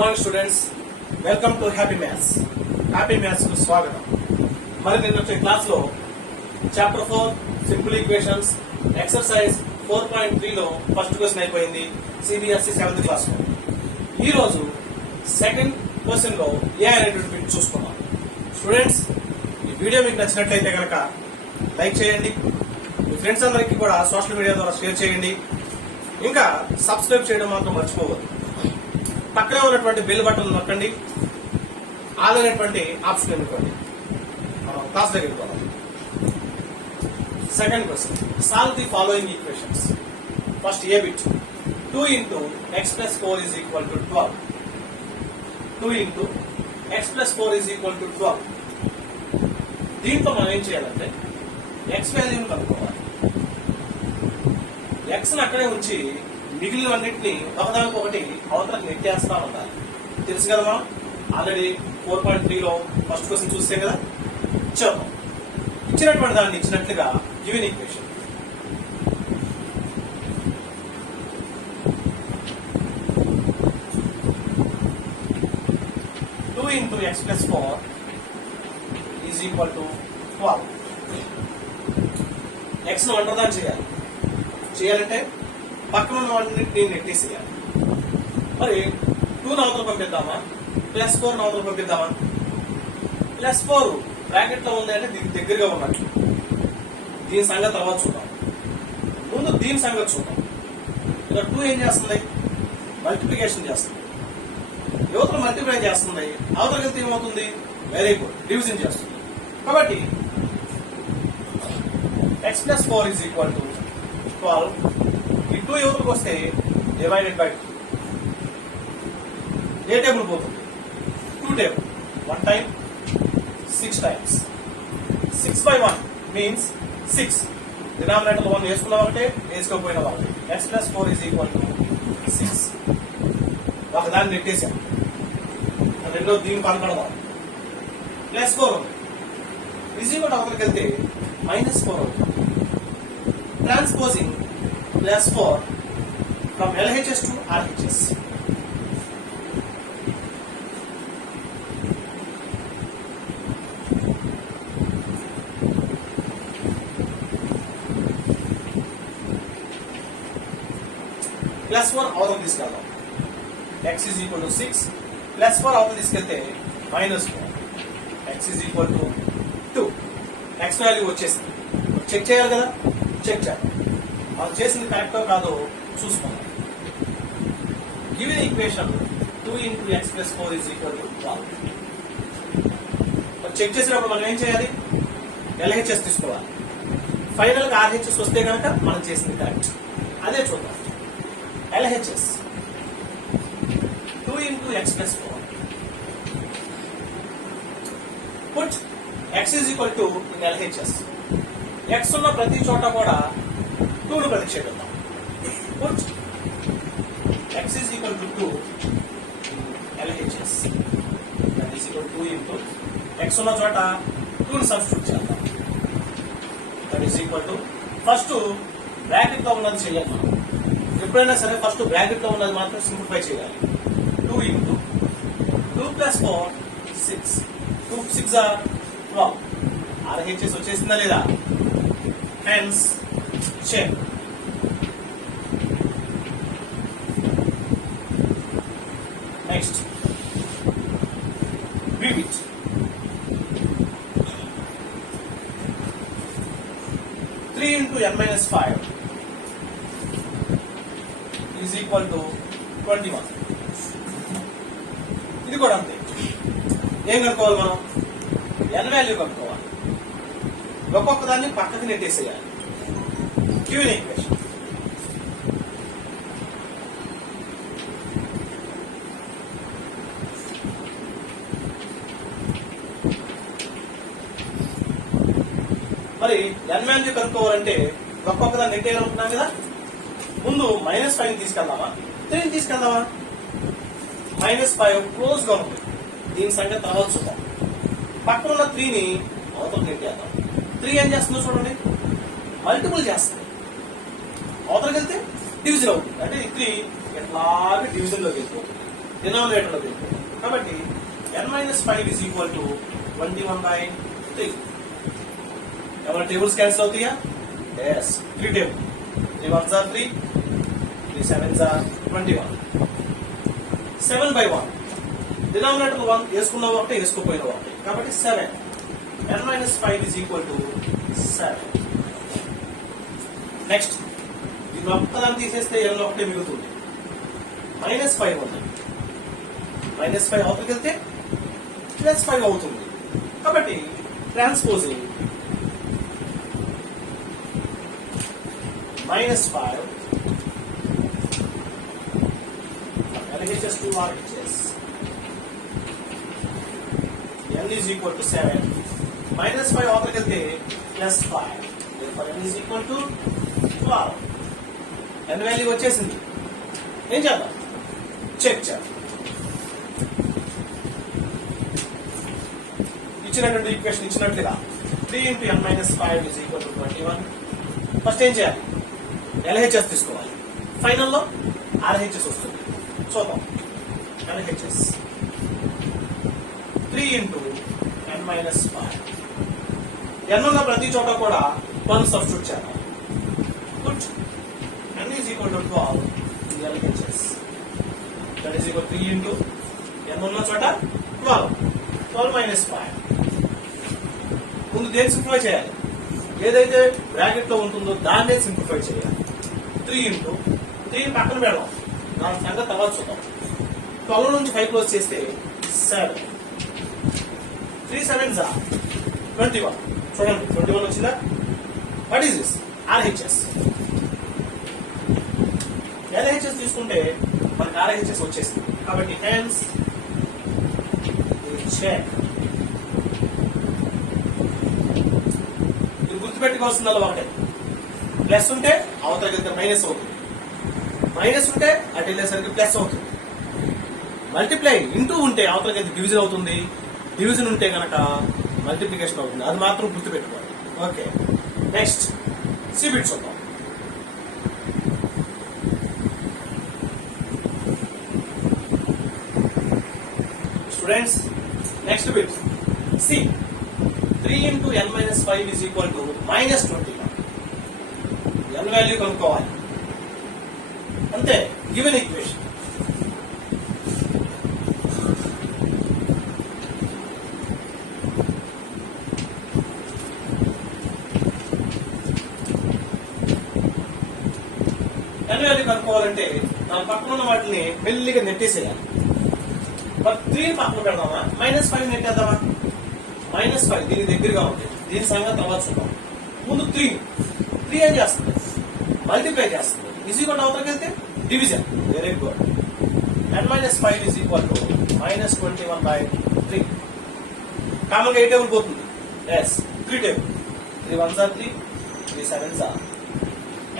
Morning students, welcome to happy maths. Happy maths కు స్వాగతం. మరి నిన్న వచ్చే క్లాస్ లో చాప్టర్ 4 సింపుల్ ఈక్వేషన్స్ ఎక్సర్సైజ్ 4.3 లో ఫస్ట్ క్వశ్చన్ అయిపోయింది సిబిఎస్ఈ 7th క్లాస్ లో. ఈ రోజు సెకండ్ క్వశ్చన్ లో ఏ అనేటువంటి బిట్ చూసుకున్నాం. స్టూడెంట్స్, ఈ వీడియో మీకు నచ్చినట్లయితే కనుక లైక్ చేయండి, మీ ఫ్రెండ్స్ అందరికీ కూడా సోషల్ మీడియా ద్వారా షేర్ చేయండి, ఇంకా సబ్స్క్రైబ్ చేయడం మాత్రం మర్చిపోవద్దు. పక్కనే ఉన్నటువంటి బెల్ బటన్ నొక్కండి, ఆల్ అనేటువంటి ఆప్షన్ ఎన్నుకోండి. మనం క్లాస్ దగ్గరికి పోదాం. Second question, solve the following equations. First A bit, 2 into x plus 4 is equal to 12. 2 into x plus 4 is equal to 12. దీంట్లో మనం ఏం చేయాలంటే x వాల్యూని కనుక్కోవాలి. x ని అక్కడే ఉంచి మిగిలినన్నింటినీ ఒకదానికొకటి అవతలకు నెట్టేస్తా ఉండాలి. తెలుసు కదా, మనం ఆల్రెడీ 4.3 లో ఫస్ట్ క్వశ్చన్ చూస్తే కదా. చూద్దాం. ఇచ్చినటువంటి దాన్ని ఇచ్చినట్లుగా given equation into x plus 4 is equal to 12. x ను అండర్దాన్ చేయాలంటే పక్కన ఉన్న వాటిని నెట్టేసేయాలి. మరి 2 నవతలు పంపిద్దామా, +4 నవతలు పంపిద్దామా? +4 బ్రాకెట్ లో ఉంది అంటే దీనికి దగ్గరగా ఉన్నట్లు. దీని సంగతి తర్వాత చూద్దాం. ముందు దీని సంగతి చూద్దాం. ఇలా 2 ఏం చేస్తుంది? మల్టిప్లికేషన్ చేస్తుంది. యువతలు మల్టిప్లై చేస్తుంది, అవతల కలిసి ఏమవుతుంది? వెరీ గుడ్, డివిజన్ చేస్తుంది. కాబట్టి x plus 4 is equal to 12. ఈ 2 యువతలకు వస్తే డివైడెడ్ బై 2. ఏ టేబుల్ పోతుంది? 2 table. 1 time 6 times. 6 by 1 means 6. Denominator 1 వేసుకున్న ఒకటే, వేసుకోకపోయిన ఒకటే. x plus 4 is equal to 6. ఒకదాన్ని నెట్టేసాం, రెండో దీన్ని కనపడదాం. +4 ఉంది. ఈజీగా అవతలకి వెళ్తే -4 అవుతుంది. Transposing +4 from LHS to RHS. +4 అవతల తీసుకెళ్దాం. x is equal to 6. +4 అవతల తీసుకెళ్తే -4. x is equal to 2. x value వచ్చేసింది. చెక్ చేయాలి కదా, చెక్ చేయాలి. మనం చేసింది కరెక్టో కాదో చూసుకోవాలి. Given equation 2 into x plus 4 is equal to 12. Check చేసినప్పుడు మనం ఏం చేయాలి? LHS తీసుకోవాలి. ఫైనల్ గా RHS వస్తే కనుక మనం చేసింది కరెక్ట్. అదే చూద్దాం. LHS 2 into x plus 4. Put x is equal to in LHS. x ఉన్న ప్రతి చోట కూడా 2 ను ప్రతిక్షేపిద్దాం. Put x is equal to 2 in LHS. That is equal to 2 into x ఉన్న చోట 2 ను సబ్స్టిట్యూట్ చేద్దాం. That is equal to first bracket లో ఉన్నది చేయాలి. మనం ఎప్పుడైనా సరే ఫస్ట్ బ్రాకెట్ లో ఉన్నది మాత్రం సింప్లిఫై చేయాలి. 2 into 2 plus 4 6. 2 6 are 12. RHS వచ్చేసిందా లేదా? Hence check. నెక్స్ట్ వివిట్. 3 into n minus 5 is equal to 21. ఇది కూడా అంతే. ఏం కనుక్కోవాలి మనం? n వాల్యూ కనుక్కోవాలి. ఒక్కొక్క దాన్ని పక్కకి నెట్టేసేయాలి. గివెన్ ఈక్వేషన్ మరి n వాల్యూ కనుక్కోవాలంటే ఒక్కొక్క దాన్ని నెట్టేయాలనుకున్నాం కదా. ముందు -5 తీసుకెళ్దామా, 3 తీసుకెళ్దామా? -5 క్లోజ్ గా ఉంది. దీని సంగతి తర్వాత చూద్దాం. పక్కన ఉన్న 3ని అవతల నెట్టేద్దాం. 3 ఏం చేస్తుందో చూడండి, మల్టిపుల్ చేస్తుంది. అవతలకి వెళ్తే డివిజన్ అవుతుంది. అంటే 3 ఎట్లాగా డివిజన్ లోకి వెళ్ళిపోతుంది. డినామినేటర్ లో వెళ్ళిపోతాం. కాబట్టి n-5 is equal to 21/3. ఏమైనా టేబుల్స్ క్యాన్సిల్ అవుతాయా? Yes, 3 table. 3 1s are 3, 3 7s are 21. 7/1. Denominator 1 వేసుకున్న ఒకటే, వేసుకోపోయిన ఒకటే. కాబట్టి 7. n-5 is equal to 7. Next దీన్ని ఒక్కదాన్ని తీసేస్తే n ఒకటే మిగులుతుంది. -5 ఉంది. -5 అవతలకి వెళ్తే +5 అవుతుంది. కాబట్టి transposing -5 LHS to RHS n is equal to 7. -5 అవతలకి వెళ్తే +5. therefore n is equal to 12. n value వచ్చేసింది. ఏం చేద్దాం? చెక్ చేద్దాం. ఇచ్చినటువంటి ఈక్వేషన్ ఇచ్చినట్లుగా 3 into n-5 is equal to 21. First ఏం చేయాలి? LHS తీసుకోవాలి. ఫైనల్లో RHS వస్తుంది. చూద్దాం. LHS 3 into n-5. n ఉన్న ప్రతి చోట కూడా 1 సబ్స్టిట్యూట్ చేద్దాం. Put n is equal to 12 in LHS. That is equal to 3 into n ఉన్న చోట 12. 12 minus 5. ముందు దేన్ని సింప్లిఫై చేయాలి? ఏదైతే బ్రాకెట్ లో ఉంటుందో దాన్నే సింప్లిఫై చేయాలి. 3 into 3 పక్కన పెడదాం. దాని సంగతి తర్వాత చూద్దాం. 12 నుంచి 5 క్లోజ్ చేస్తే 7. 3 7s are 21. చూడండి, 21 వచ్చిందా? What is this? RHS. LHS తీసుకుంటే మనకి RHS వచ్చేసింది. కాబట్టి hence check. ఇది గుర్తుపెట్టుకోవాల్సిందల్లా ఒకటే. ప్లస్ ఉంటే అవతలకి వెళ్తే మైనస్ అవుతుంది. మైనస్ ఉంటే అటు వెళ్ళేసరికి ప్లస్ అవుతుంది. మల్టిప్లై ఇంటూ ఉంటే అవతలకి వెళ్తే డివిజన్ అవుతుంది. డివిజన్ ఉంటే కనుక మల్టిప్లికేషన్ అవుతుంది. అది మాత్రం గుర్తుపెట్టుకోవాలి. ఓకే, నెక్స్ట్ సిబిట్ చూద్దాం. Students, next bit C. 3 into n-5 is equal to -21. n value కనుక్కోవాలి. అంతే, గివెన్ ఈక్వేషన్. n వాల్యూ కనుక్కోవాలంటే దాని పక్కన ఉన్న వాటిని మెల్లిగా నెట్టేసేయాలి. మరి 3 పక్కన పెడదామా? -5 నెట్టేద్దామా? -5 దీని దగ్గరగా ఉంది. దీని సంగతి తర్వాత చూద్దాం. ముందు 3 ఏం చేస్తుంది? మల్టిప్లై చేస్తుంది. ఈజీ కూడా అవతలకి వెళ్తే division. Very good. n-5 is equal to -21/3. Common గా ఏ టేబుల్ పోతుంది? Yes, 3 table. 3 1s are 3, 3 7s are.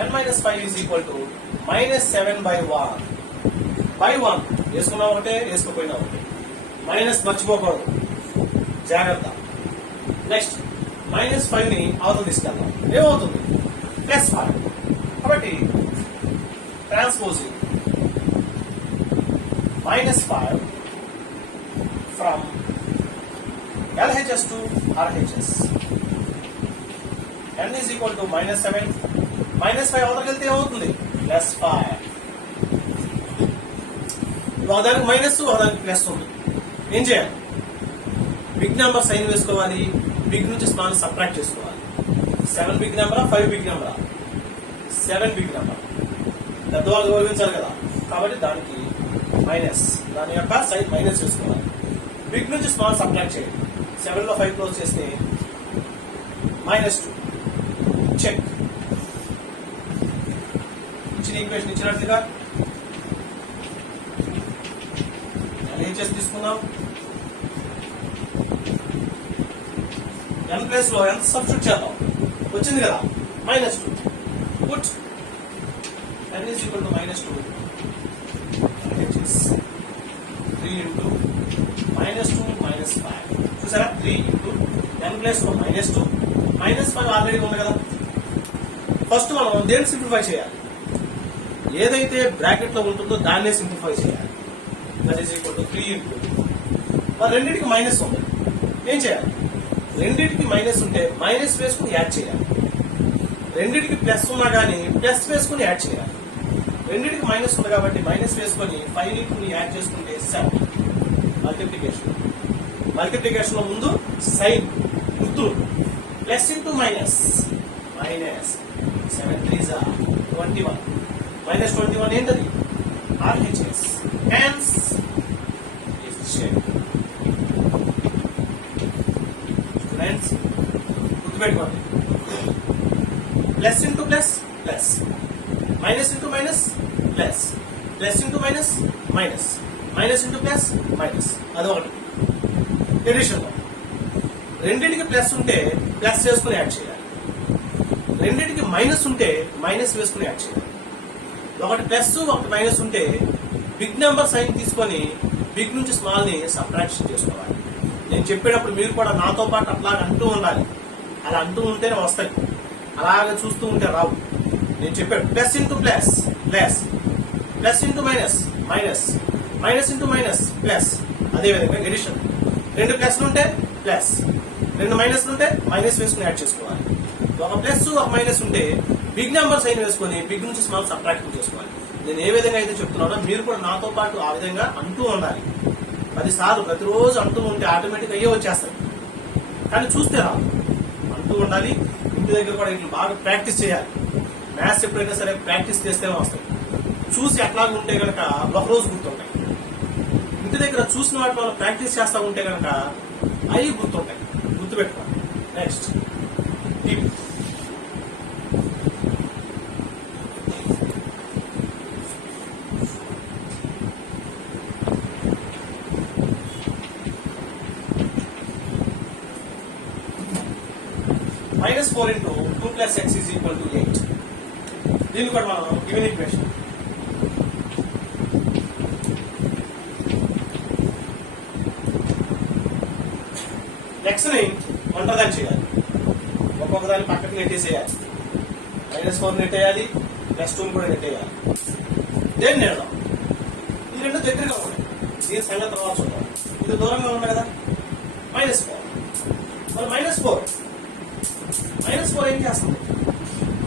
n-5 is equal to -7/1. by 1 వేసుకున్నా ఒకటే, వేసుకోపోయినా ఒకటే. మైనస్ మర్చిపోకూడదు, జాగ్రత్త. నెక్స్ట్ -5 ని అవతల తీసుకెళ్దాం. ఏమవుతుంది? +5. కాబట్టి transposing -5 from LHS to RHS. n is equal to -7. -5 అవతలకి వెళ్తే ఏమవుతుంది? +5. ఒకదానికి మైనస్, ఒకదానికి ప్లస్ ఉంది. ఏం చేయాలి? బిగ్ నెంబర్ సైన్ వేసుకోవాలి. బిగ్ నుంచి స్మాల్ సబ్ట్రాక్ట్ చేసుకోవాలి. 7 బిగ్ నెంబరా, 5 బిగ్ నెంబరా? 7 బిగ్ నెంబర్. పెద్దవాళ్ళు గౌరవించాలి కదా, కాబట్టి దానికి మైనస్, దాని యొక్క సైన్ మైనస్ వేసుకోవాలి. బిగ్ నుంచి స్మాల్ సబ్ట్రాక్ట్ చేయండి. 7 లో 5 క్లోజ్ చేస్తే -2. చెక్. ఇచ్చిన ఈక్వేషన్ ఇచ్చినట్లుగా LHS తీసుకుందాం. n ప్లేస్ లో ఎంత సబ్స్టిట్యూట్ చేద్దాం? వచ్చింది కదా, -2. Put n is equal to -2. LHS 3 into -2 -5. చూసారా? 3 into n ప్లేస్ లో -2, -5 ఆల్రెడీ ఉంది కదా. ఫస్ట్ మనం దేన్ని సింప్లిఫై చేయాలి? ఏదైతే బ్రాకెట్ లో ఉంటుందో దాన్నే సింప్లిఫై చేయాలి. That is equal to 3 into మరి రెండింటికి మైనస్ ఉంది. ఏం చేయాలి? రెండింటికి మైనస్ ఉంటే మైనస్ వేసుకుని యాడ్ చేయాలి. రెండింటికి ప్లస్ ఉన్నా కానీ ప్లస్ వేసుకుని యాడ్ చేయాలి. రెండింటికి మైనస్ ఉంది కాబట్టి మైనస్ వేసుకొని 5 ఇంటూ యాడ్ చేసుకుంటే 7 మల్టిప్లికేషన్. మల్టిప్లికేషన్ లో ముందు సైన్ గుర్తు plus into minus minus 7 3 21 minus 21 ఏంటది? RHS hence is shape. Friends గుర్తుపెట్టుకోండి, plus into plus plus, minus into minus plus, plus into minus minus, minus into plus minus. అదొకటి. Edition లో రెండింటికి plus ఉంటే plus వేసుకుని యాడ్ చేయాలి. రెండింటికి మైనస్ ఉంటే మైనస్ వేసుకుని యాడ్ చేయాలి. ఒకటి ప్లస్ ఒకటి మైనస్ ఉంటే బిగ్ నెంబర్ సైన్ తీసుకొని బిగ్ నుంచి స్మాల్ ని సబ్ట్రాక్షన్ చేసుకోవాలి. నేను చెప్పేటప్పుడు మీరు కూడా నాతో పాటు అట్లా అంటూ ఉండాలి. అలా అంటూ ఉంటేనే వస్తాయి, అలాగే చూస్తూ ఉంటే రావు. నేను చెప్పాడు plus into plus plus, plus into minus minus, minus into minus plus. అదేవిధంగా ఎడిషన్ రెండు ప్లస్లు ఉంటే ప్లస్, రెండు మైనస్లు ఉంటే మైనస్ వేసుకుని యాడ్ చేసుకోవాలి. ఒక ప్లస్ ఒక మైనస్ ఉంటే బిగ్ నెంబర్ సైన్ వేసుకొని బిగ్ నుంచి స్మాల్ సబ్ట్రాక్షన్ చేసుకోవాలి. నేను ఏ విధంగా అయితే చెప్తున్నానో మీరు కూడా నాతో పాటు ఆ విధంగా అంటూ ఉండాలి. 10 సార్లు ప్రతిరోజు అంటూ ఉంటే ఆటోమేటిక్ అయ్యే వచ్చేస్తాయి. కానీ చూస్తే రావు, అంటూ ఉండాలి. ఇంటి దగ్గర కూడా ఇట్లా బాగా ప్రాక్టీస్ చేయాలి. మ్యాథ్స్ ఎప్పుడైనా సరే ప్రాక్టీస్ చేస్తేనే వస్తాయి. చూసి అట్లాగే ఉంటే కనుక ఒకరోజు గుర్తుంటాయి. ఇంటి దగ్గర చూసిన వాటి వల్ల ప్రాక్టీస్ చేస్తూ ఉంటే కనుక అవి గుర్తుంటాయి. గుర్తుపెట్టుకోండి. Next -4 into 2 plus x is equal to 8. దీన్ని కూడా మనం గివెన్ ఈక్వేషన్ x ని ఒంటరిదాన్ని చేయాలి. ఒక్కొక్క దాన్ని పక్కకి నెట్టేసేయాలి. -4 నెట్టేయాలి, +2 కూడా నెట్టేయాలి. దేన్ని నెడదాం? ఈ రెండు దగ్గరగా ఉన్నాయి. దీని సంగతి తర్వాత చూద్దాం. ఇది దూరంగా ఉన్నాయి కదా. -4 మరి -4 ఏం చేస్తుంది?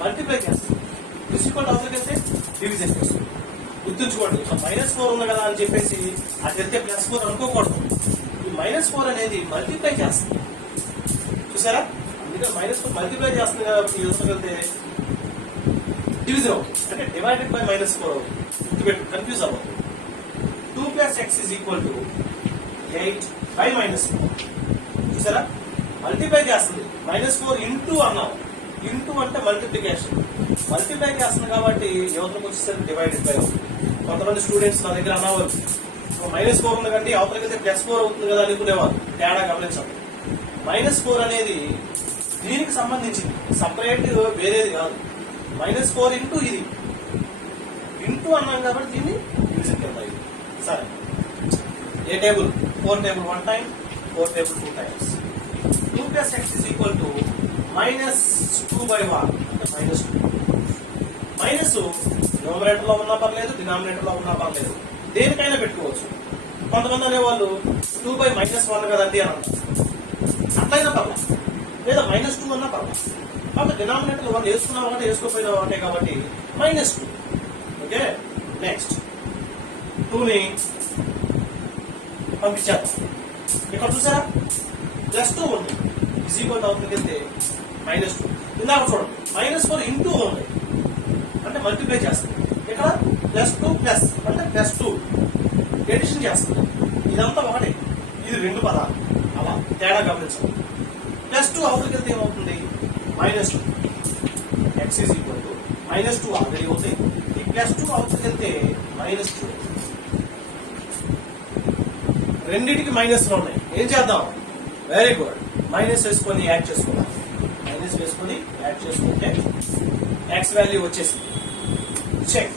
మల్టిప్లై చేస్తుంది. డిఫికల్ట్ అవసరం అయితే డివిజన్ చేస్తుంది. గుర్తుంచుకోండి, -4 ఉంది కదా అని చెప్పేసి అది వెళ్తే +4 అనుకోకూడదు. ఈ -4 అనేది మల్టిప్లై చేస్తుంది. చూసారా? అందుకే -4 మల్టిప్లై చేస్తుంది కాబట్టి వెళ్తే డివిజన్ అవుతుంది. అంటే డివైడెడ్ బై -4 అవుతుంది. గుర్తుపెట్టు, కన్ఫ్యూజ్ అవ్వదు. 2 plus x is equal to 8 by -4. చూసారా? మల్టిప్లై చేస్తుంది. -4 ఇంటూ అన్నాం. ఇంటూ అంటే మల్టిప్లికేషన్. మల్టిప్లై చేస్తుంది కాబట్టి యువతలకు వచ్చేసరికి డివైడెడ్ బై అవుతుంది. కొంతమంది స్టూడెంట్స్ నా దగ్గర అన్నవారు -4 ఉంది కంటే అవతలకి అయితే +4 అవుతుంది కదా అనుకునేవారు. తేడా గమనించండి. -4 అనేది దీనికి సంబంధించింది, సపరేట్ వేరేది కాదు. -4 ఇంటూ ఇది ఇంటూ అన్నాం కాబట్టి దీన్ని డివిజన్ కింద. సరే, ఏ టేబుల్? 4 table 1 time, 4 table 2 times. 2 plus x is equal to -2 by 1 అంటే -2. మైనస్ న్యూమరేటర్ లో ఉన్నా పర్లేదు, డినామినేటర్ లో ఉన్నా పర్లేదు, దేనికైనా పెట్టుకోవచ్చు. కొంతమంది అనేవాళ్ళు 2 by -1 కదండి అని అంటారు. అట్లయినా పర్లేదు, లేదా -2 అన్నా పర్లేదు. కాబట్టి డినామినేటర్ లో 1 వేసుకున్నా ఒకటే, వేసుకోపోయినా ఒకటే కాబట్టి -2. ఓకే, నెక్స్ట్ 2ని పంపించేద్దాం. ఇక్కడ చూసారా? +2 ఉంది, ఈజ్ ఈక్వల్ అవుతుంది వెళ్తే -2. ఇందాక చూడండి, -4 ఇంటూ ఉంది అంటే మల్టిప్లై చేస్తుంది. ఇక్కడ +2 ప్లస్ అంటే +2 ఎడిషన్ చేస్తుంది. ఇదంతా ఒకటే, ఇది 2 పదాలు. అలా తేడా గమనించండి. +2 అవతలకి వెళ్తే ఏమవుతుంది? -2. x is equal to -2 already ఉంది. ఈ +2 అవతలకి వెళ్తే -2. రెండింటికి మైనస్లు ఉన్నాయి. ఏం చేద్దాం? వెరీ గుడ్, మైనస్ వేసుకొని యాడ్ చేసుకోవాలి. మైనస్ వేసుకొని యాడ్ చేసుకుంటే x వాల్యూ వచ్చేసింది. చెక్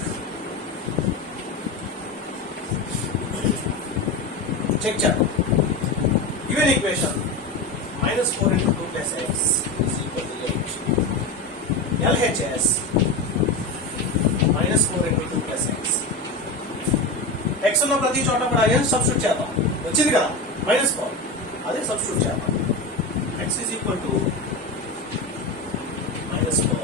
చేద్దాం. Given equation -4 into 2 plus x is equal to 8. LHS -4 into 2 plus x. X ఉన్న ప్రతి చోట కూడా ఏం సబ్స్టిట్యూట్ చేద్దాం, వచ్చింది కదా -4, అదే సబ్స్టిట్యూట్ చేద్దాం. X is equal to -4,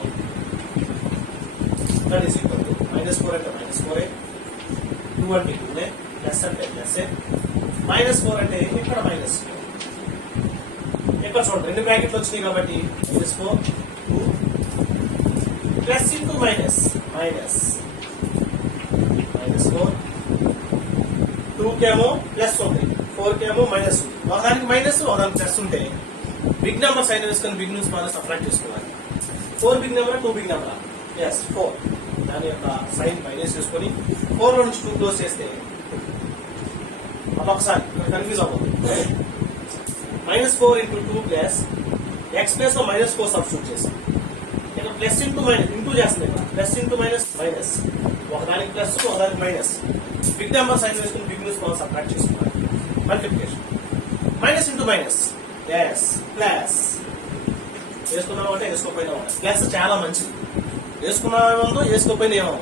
that is equal to -4 అంటే -4, 2 అంటే 2, ప్లస్ అంటే ప్లస్, -4 అంటే ఇక్కడ మైనస్, ఇక్కడ చూడండి 2 బ్రాకెట్లు వచ్చినాయి కాబట్టి -4, 2 ప్లస్ ఇంటూ మైనస్, -4, 2 కేమో ప్లస్ ఉంది, 4 కేమో మైనస్ ఉంది. ఒకదానికి మైనస్ ఒకదానికి ప్లస్ ఉంటే బిగ్ నెంబర్ సైన్ వేసుకొని బిగ్ న్యూస్ మనం సపరేట్ చేసుకోవాలి. 4 big number 2 big number, yes 4, దాని యొక్క సైన్ మైనస్ చేసుకొని 4 లో నుంచి 2 క్లోజ్ చేస్తే అదొకసారి కన్ఫ్యూజ్ అవ్వదు. -4 ఇంటూ 2 ప్లస్ ఎక్స్ ప్లస్ లో -4 సబ్స్టిట్యూట్ చేస్తాం. ఇక్కడ ప్లస్ ఇంటూ మైనస్ ఇంటూ చేస్తుంది, ఇక్కడ ప్లస్ ఇంటూ మైనస్, ఒకదానికి ప్లస్ ఒకదానికి మైనస్. బిగ్ నెంబర్ సైన్ వేసుకుని బిగ్ న్యూస్ మనం సబ్ట్రాక్ట్ చేసుకున్నాం. Multiplication minus into minus, yes plus, వేసుకున్నాం అంటే వేసుకోపోయినా ప్లస్ చాలా మంచిది, వేసుకున్నామో వేసుకోపోయినా ఏమో,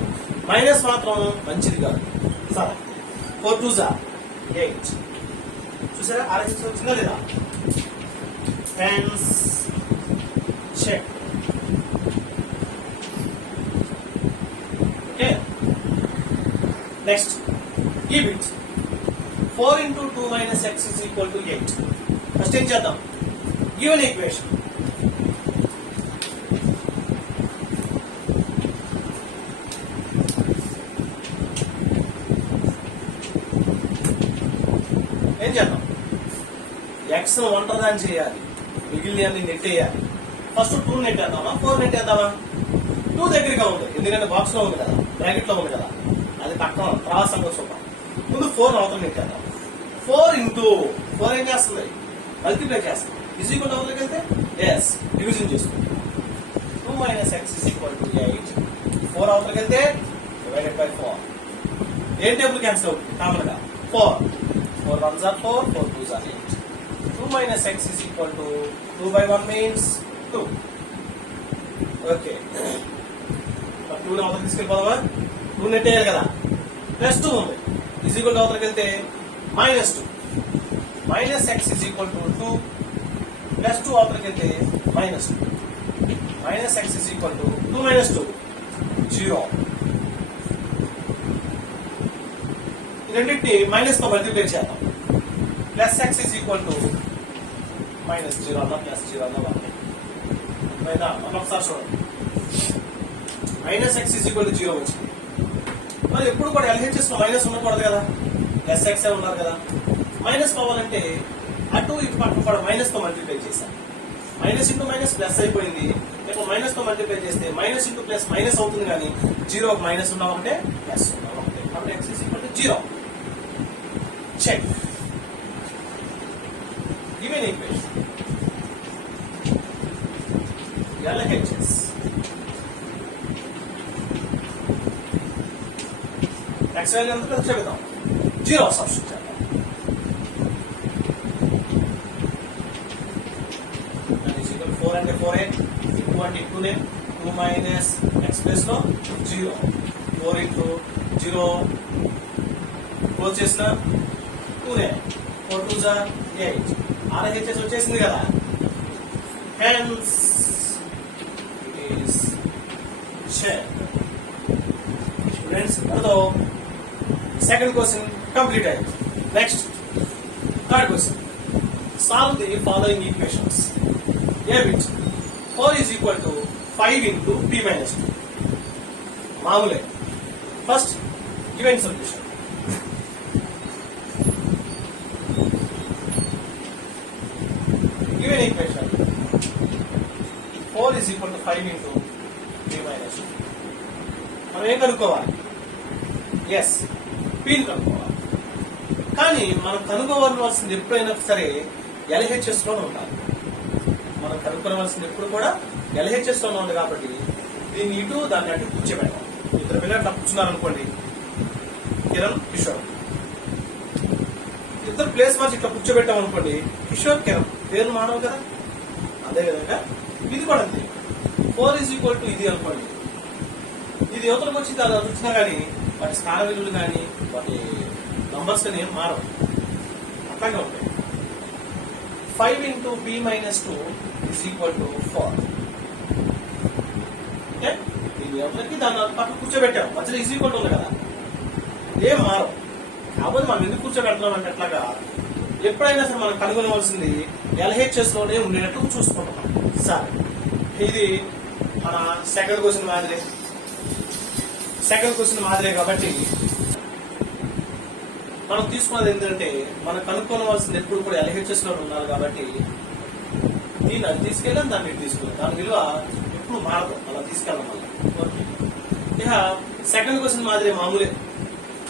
మైనస్ మాత్రం మంచిది కాదు. సరే 4 2 8, చూసారా ఆలోచించి వచ్చిందా లేదా? Hence check. ఓకే, నెక్స్ట్ ఈ bit 4 into 2 minus x is equal to 8. First ఏం చేద్దాం, గివెన్ ఈక్వేషన్ ఏం చేద్దాం, ఎక్స్ ఒంటరిదాన్ని చేయాలి, మిగిలిన అన్ని నెట్టేయాలి. ఫస్ట్ 2 నెట్టేద్దామా 4 నెట్టేద్దామా? 2 దగ్గరగా ఉంది, ఎందుకంటే బాక్స్ లో ఉంది కదా, బ్రాకెట్ లో ఉంది కదా, అది పక్కన తర్వాత సంగతి చూద్దాం. ముందు 4 అవతల నెట్టేద్దాం. 4 into 4 ఏం చేస్తుంది, మల్టిప్లై చేస్తుంది. ఈజ్ ఈక్వల్ అవతలకి వెళ్తే ఎస్ డివిజన్ చేస్తుంది. 2 minus x is equal to 8. 4 అవతలకి వెళ్తే divided by 4. A table cancel అవుతుంది కామన్ గా 4 1s are 4, 4 2s are 8. 2 minus x is equal to 2 by 1 means 2. Okay, 2 ని అవతలకి తీసుకెళ్ళిపోదామా? 2 నెట్టేయాలి కదా, ప్లస్ 2 ఉంది, ఈజ్ ఈక్వల్ అవతలకి వెళ్తే -2. Minus x is equal to 2, plus 2 అవతలకి వెళ్తే -2. Minus x is equal to 2 minus 2 0. ఈ రెండింటిని మైనస్ తో మల్టిప్లై చేద్దాం. Plus x is equal to -0 అన్న ప్లస్ 0 అన్న 1. ఒకసారి చూడండి, -x is equal to 0 వచ్చింది. మరి ఎప్పుడు కూడా LHS లో మైనస్ ఉండకూడదు కదా, ప్లస్ x ఉన్నారు కదా. మైనస్ కావాలంటే అటు ఇటు పక్కన కూడా మైనస్ తో మల్టిప్లై చేశాను. మైనస్ ఇంటూ మైనస్ ప్లస్ అయిపోయింది. ఇప్పుడు మైనస్ తో మల్టిప్లై చేస్తే మైనస్ ఇంటూ ప్లస్ మైనస్ అవుతుంది, కానీ 0 మైనస్ ఉన్నామంటే ప్లస్ ఉన్నామంటే, కాబట్టి x is equal to 0. Check. Given equation LHS x value ఎంత చెబుతాం, 0 సబ్స్టిట్యూట్ చేద్దాం. అంటే 4 2 అంటే 2 2 మైనస్ ఎక్స్ ప్లస్ లో 0, 4 ఇంటూ 0 క్లోజ్ చేసిన 2 4 2s are 8. RHS వచ్చేసింది కదా. Hence it is check. Students అదో సెకండ్ క్వశ్చన్ కంప్లీట్ అయింది. Next third question, solve the following equations. A bit 4 is equal to 5 into p minus 2. మామూలే. First given solution. Given equation 4 is equal to 5 into p minus 2. మనం ఏం కనుక్కోవాలి? Yes, పీని కనుక్కోవాలి. కానీ మనం కనుక్కోవాల్సింది ఎప్పుడైనా సరే LHS లోనే ఉండాలి. మనం కనుక్కోవాల్సింది ఎప్పుడు కూడా LHS లోనే ఉంది కాబట్టి దీన్ని ఇటు దాన్ని అటు కూర్చోబెట్టాం. ఇద్దరు పిల్లలు అట్లా కూర్చున్నారు అనుకోండి, కిరణ్ కిషోర్, ఇద్దరు ప్లేస్ మార్చి ఇట్లా కూర్చోబెట్టాం అనుకోండి, కిషోర్ కిరణ్ పేరు మానవు కదా. అదేవిధంగా ఇది కూడా అంతే. 4 is equal to ఇది అనుకోండి, ఇది యువతలకు వచ్చి అది వచ్చినా కానీ వాటి స్థాన విలువలు కానీ వాటి నంబర్స్ కానీ ఏం మారవు, అట్లాగే ఉంటాయి. 5 into b minus 2 is equal to 4. Okay, దీని ఎవరికి దాని పక్కన కూర్చోబెట్టాము, మధ్యలో ఈజ్ ఈక్వల్ ఉంది కదా, ఏం మారవు. కాబట్టి మనం ఎందుకు కూర్చోబెడతాం అంటే అట్లాగా ఎప్పుడైనా సరే మనం కనుగొనవలసింది LHS లోనే ఉండేటట్టు చూసుకుంటున్నాం. సరే, ఇది మన సెకండ్ క్వశ్చన్ మాదిరే కాబట్టి మనం తీసుకున్నది ఏంటంటే మనం కనుక్కోవాల్సింది ఎప్పుడు కూడా LHS లో ఉండాలి. కాబట్టి దీన్ని అది తీసుకెళ్ళాం, దాన్ని తీసుకున్నాం, దాని విలువ ఎప్పుడు మారదు, అలా తీసుకెళ్ళడం వల్ల. ఇక సెకండ్ క్వశ్చన్ మాదిరి మామూలే,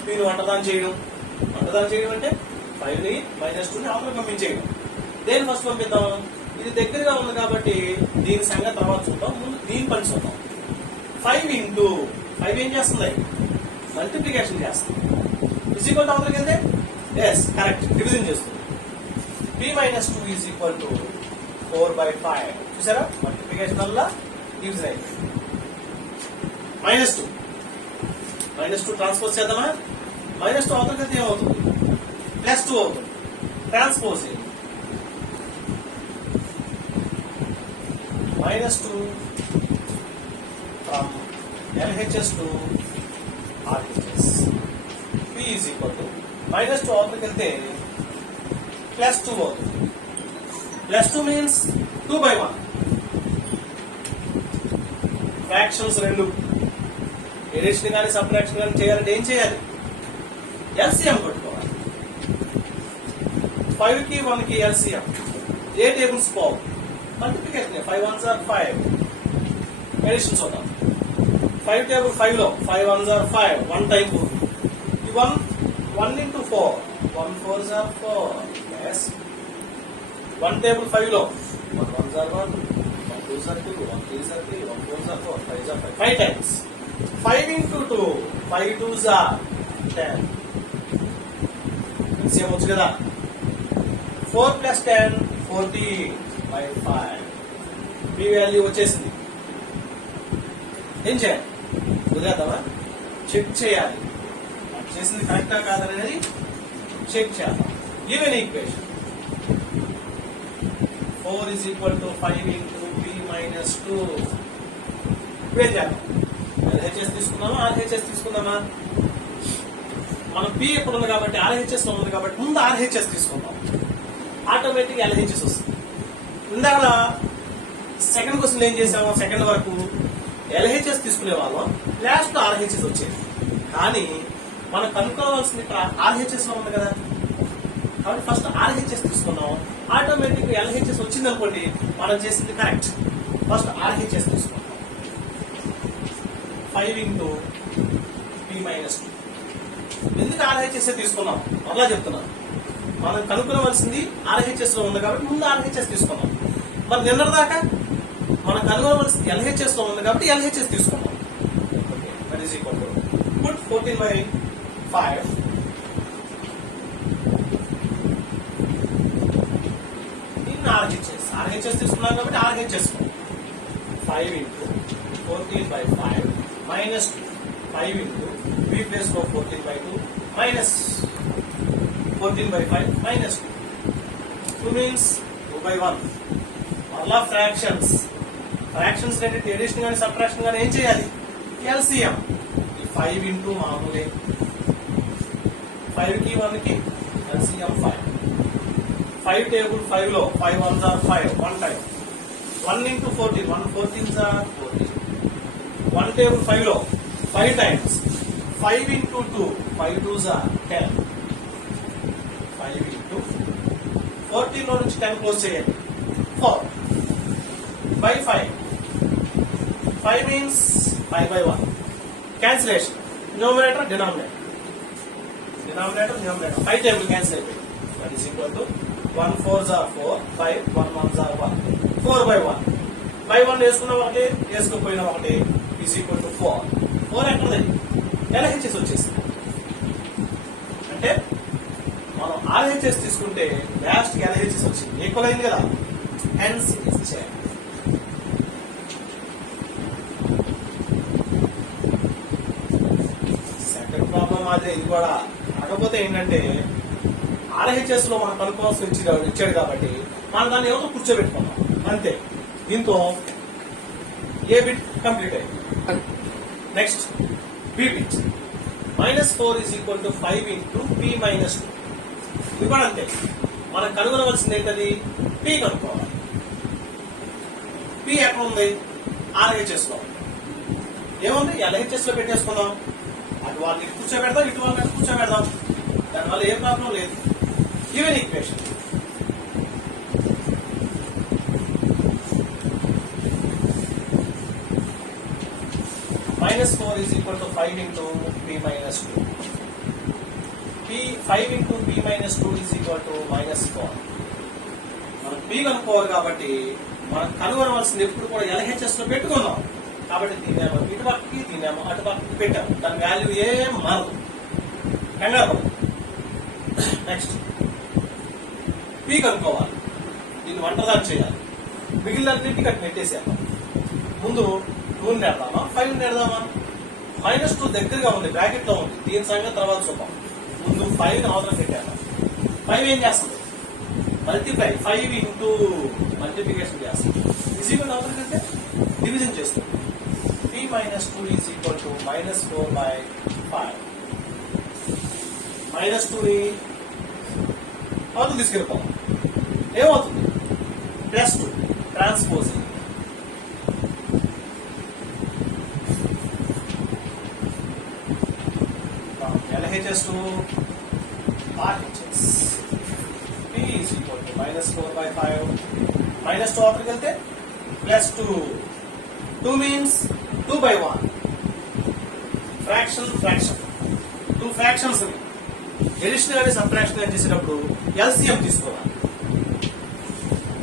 మీరు వంటదానం చేయడం అంటే 5ని -2ని అవతల పంపించేయడం. దేని ఫస్ట్ పంపిద్దాం, ఇది దగ్గరగా ఉంది కాబట్టి దీని సంగతి తర్వాత చూద్దాం, ముందు దీని పని చూద్దాం. 5 into 5 ఏం చేస్తుంది, మల్టిప్లికేషన్ చేస్తుంది. ఈక్వల్ అవతలకి వెళ్తే ఎస్ కరెక్ట్, డివిజన్ చేస్తుంది. b minus 2 is equal to 4/5. చూసారా, మల్టిప్లికేషన్ వల్ల డివిజన్ అయింది. -2 ట్రాన్స్పోజ్ చేద్దామా, -2 అవతలకి వెళ్తే ఏమవుతుంది, +2 అవుతుంది. Transpose -2 from LHS to RHS. P is equal to -2 అవతలకి వెళ్తే +2 అవుతుంది. +2 means 2/1. ఫ్రాక్షన్స్ రెండు, ఎడిషన్ కానీ సబ్ట్రాక్షన్ కానీ చేయాలంటే ఏం చేయాలి, LCM కొట్టుకోవాలి. 5కి 1కి LCM, ఏ టేబుల్స్ పోవు, మల్టిప్లికేషన్. 5 1s are 5, ఎడిషన్ చూద్దాం. 5 టేబుల్ 5 లో 5 1s are 5, 1 time 1 into 4, 1 4s are 4. Yes. 1 table 5 లో 1 1s are 1, 1 2s are 2, 1 3s are 3, 1 4s are 4, 5s are 5. 5 times. 5 into 2, 5 2s are 10. Same వచ్చు కదా. 4 plus 10, 40/5. మీ value వచ్చేసింది. ఏం చేయాలి, వదిలేద్దామా, check చేయాలి, చేసింది కరెక్టా కాదనేది చెక్ చేద్దాం. Given equation 4 is equal to 5 into b minus 2. వేర్ చేద్దాం, LHS తీసుకుందామా RHS తీసుకుందామా. మనం P ఎప్పుడు ఉంది కాబట్టి RHS లో ఉంది కాబట్టి ముందు RHS తీసుకుందాం, ఆటోమేటిక్ LHS వస్తుంది. ఇందాక సెకండ్ క్వశ్చన్ ఏం చేసాము, సెకండ్ వరకు LHS తీసుకునే వాళ్ళం, లాస్ట్ RHS వచ్చేది. కానీ మనం కనుక్కోవాల్సింది ఇక్కడ RHS లో ఉంది కదా, కాబట్టి ఫస్ట్ RHS తీసుకున్నాం, ఆటోమేటిక్ LHS వచ్చింది అనుకోండి, మనం చేసింది కరెక్ట్. ఫస్ట్ RHS తీసుకున్నాం. 5 into p minus 2. ఎందుకు RHS తీసుకున్నాం, మరలా చెప్తున్నాం, మనం కనుక్కోవాల్సింది RHS లో ఉంది కాబట్టి ముందు RHS తీసుకున్నాం. మరి నిన్నటిదాకా మనం కనుగొనవలసింది LHS లో ఉంది కాబట్టి LHS తీసుకున్నాం. That is equal to put 14/5 in RHS తీసుకున్నాం కాబట్టి RHS 5 into 14/5 minus 2. 5 into b place లో 14/2 minus 14/5 minus 2. 2 means 2/1. మరలా ఫ్రాక్షన్స్ అంటే ఎడిషన్ కానీ సబ్ట్రాక్షన్ కానీ ఏం చేయాలి, LCM. ఈ 5 into మామూలే, 5కి 1కి LCM 5. 5 టేబుల్ 5 లో 5 1s are 5, 1 time. 1 into 14, 1 14s are 14. 1 table 5 లో 5 times. 5 into 2, 5 2s are 10. 5 into 14 లో నుంచి 10 క్లోజ్ చేయండి, 4/5. 5 means 5/1. Cancellation. Numerator, denominator. 5 table cancel అయిపోయింది. That is equal to 1 4s are 4, 5 1 1s are 1, 4/1. 1 వేసుకున్న ఒకటి, వేసుకోపోయిన ఒకటి, is equal to 4. 4 ఎక్కడది, LHS వచ్చేసింది. అంటే మనం RHS తీసుకుంటే లాస్ట్ LHS వచ్చింది, ఈక్వల్ అయింది కదా, హెన్స్ ఇచ్చేయాలి. సెకండ్ ప్రాబ్లం అదే, ఇది కూడా కాకపోతే ఏంటంటే RHS లో మనం కనుక్కోవాల్సి ఇచ్చాడు కాబట్టి మనం దాన్ని ఏమో కూర్చోబెట్టుకున్నాం అంతే. దీంతో ఏ బిట్ కంప్లీట్ అయింది. Next B bit. -4 is equal to 5 into p minus 2. ఇది కూడా అంతే. మనం కనుగొనవలసింది ఏంటది? p కనుక్కోవాలి. p ఎక్కడ ఉంది? RHS లో ఏముంది? LHS లో పెట్టేసుకున్నాం. అటు వాళ్ళని కూర్చోబెడదాం, ఇటు వాళ్ళని కూర్చోబెడదాం. దానివల్ల ఏ ప్రాబ్లం లేదు. Given equation -4 is equal to 5 into p minus 2. 5 into p minus 2 is equal to -4. మనం p కనుక్కోవాలి కాబట్టి మనం కనుగొనవలసింది ఎప్పుడు కూడా LHS లో పెట్టుకున్నాం కాబట్టి దీనేమో ఇటు పక్కకి దీనేమో అటు పక్కకి పెట్టాము. దాని వాల్యూ ఏం మారదు. కంగారు. నెక్స్ట్ p కనుక్కోవాలి. దీన్ని వంటదాన్ని చేయాలి. మిగిలినన్నింటినీ కట్టి నెట్టేసాము. ముందు 2 నెడదామా 5 నెడదామా? -2 దగ్గరగా ఉంది, బ్రాకెట్ లో ఉంది. దీని సంగతి తర్వాత చూద్దాం. ముందు 5 అవసరం పెట్టాను. 5 ఏం చేస్తుంది? మల్టిప్లై. 5 ఇంటూ మల్టిప్లికేషన్ చేస్తుంది. ఈజ్ ఈక్వల్ అవసరం కంటే డివిజన్ చేస్తుంది. p minus 2 is equal to -4/5. -2ని అవతల తీసుకెళ్ళిపోతాం. ఏమవుతుంది? +2 transposing. LHS to RHS. P is equal to -4/5. -2 అవతలకి వెళ్తే +2. 2 means 2/1. Fraction. 2 fractions ని ఎడిషన్ కానీ సబ్ట్రాక్షన్ కానీ చేసేటప్పుడు LCM తీసుకోవాలి.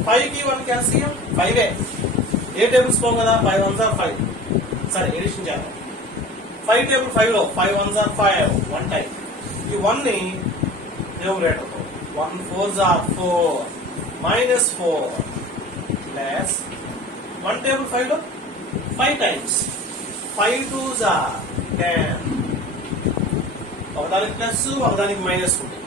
5 కి 1 కి LCM 5. ఏ టేబుల్స్ పోవు కదా? 5 1s are 5. సరే ఎడిషన్ చేద్దాం. 5 టేబుల్ 5 లో 5 1s are 5 1 టైం. ఈ 1 ని numerator 1 4s are 4 -4 plus 1 table 5 లో 5 టైమ్స్ 5 2s are 10. ఒకదానికి ప్లస్ ఒకదానికి మైనస్ ఉంది.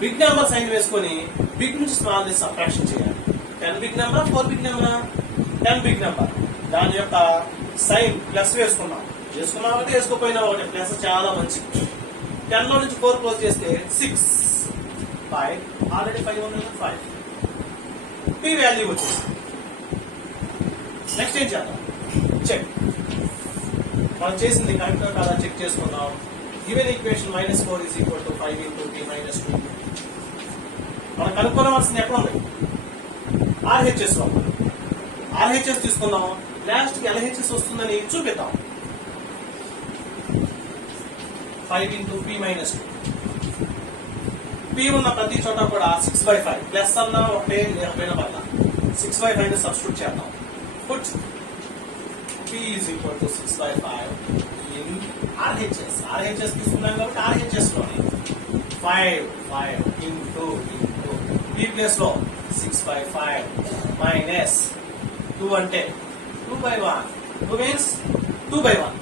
బిగ్ నెంబర్ సైన్ వేసుకొని బిగ్ నుంచి స్మాల్ ని సబ్ట్రాక్షన్ చేయాలి. 10 big number 4 big number 10 big number. దాని యొక్క సైన్ ప్లస్ వేసుకున్నాం అంటే వేసుకోపోయినా ఒకటి. ప్లస్ చాలా మంచిది. 10 లో నుంచి 4 క్లోజ్ చేస్తే 6 5 ఆల్రెడీ 5 ఉంది 5. p వాల్యూ వచ్చేసింది. నెక్స్ట్ ఏం చేద్దాం? చెక్. మనం చేసింది కరెక్ట్ కాదా చెక్ చేసుకుందాం. Given equation -4 is equal to 5 into p minus 2. మనం కనుక్కోవాల్సింది ఎక్కడ ఉంది? RHS లో. RHS తీసుకుందాం. లాస్ట్ కి LHS వస్తుందని చూపిద్దాం. 5 into p minus 2. p ఉన్న ప్రతి చోట కూడా 6/5 ప్లస్ అన్నా ఒకటే లేకపోయినా పర్లా 6/5 ని సబ్స్టిట్యూట్ చేద్దాం. Put p is equal to 6/5 in RHS తీసుకున్నాం కాబట్టి RHS లోనే 5 into p ప్లేస్ లో 6/5 minus 2 అంటే 2/1. 2 means 2/1.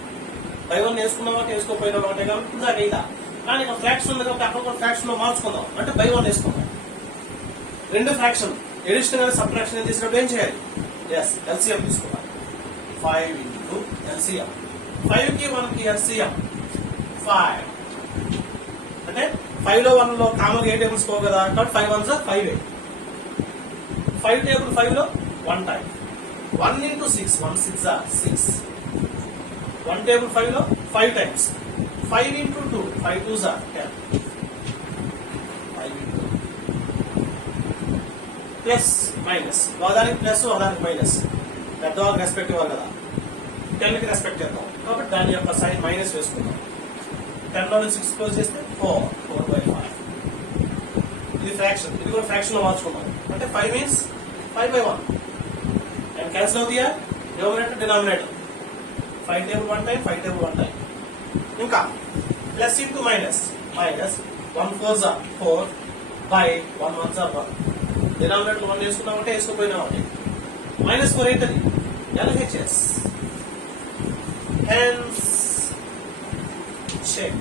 1 వేసుకున్నాం కాబట్టి వేసుకోపోయినా ఒకటే కాబట్టి 2 దాకా ఇలా. కానీ ఇక్కడ ఫ్రాక్షన్ ఉంది కాబట్టి అక్కడ కూడా ఫ్రాక్షన్ లో మార్చుకుందాం అంటే 1 వేసుకుందాం. 2 ఫ్రాక్షన్ ఎడిషన్ కానీ సబ్ట్రాక్షన్ చేసినప్పుడు ఏం చేయాలి? LCM తీసుకోవాలి. 5 into LCM. 5 కి 1 కి LCM 5 అంటే 5 లో 1 లో కామన్ ఏ టేబుల్స్ పోవు కదా కాబట్టి 5 1s are 5. 5 టేబుల్ 5 లో 1 టైం 1 into 6 1 6 are 6. 1 టేబుల్ 5 లో 5 times 5 into 2 5 2s are 10. 5 into plus minus ఒకదానికి ప్లస్ ఒకదానికి మైనస్. పెద్దవాళ్ళకి రెస్పెక్ట్ ఇవ్వాలి కదా. 10 కి రెస్పెక్ట్ చేద్దాం కాబట్టి దాని యొక్క సైన్ మైనస్ వేసుకుందాం. 10 లో 6 క్లోజ్ చేస్తే 4/5. ఇది ఫ్రాక్షన్. ఇది కూడా ఫ్రాక్షన్ లో మార్చుకున్నాం అంటే 5 మీన్స్ 5/1 అండ్ క్యాన్సిల్ అవుతాయా? Numerator denominator 5 table 1 time 5 table 1 time. ఇంకా plus into minus 1 4s are 4 by 1 1s are 1. Denominator 1 వేసుకున్నామంటే వేసుకోపోయినా ఒకటి. -4 ఏంటది? LHS. Hence check.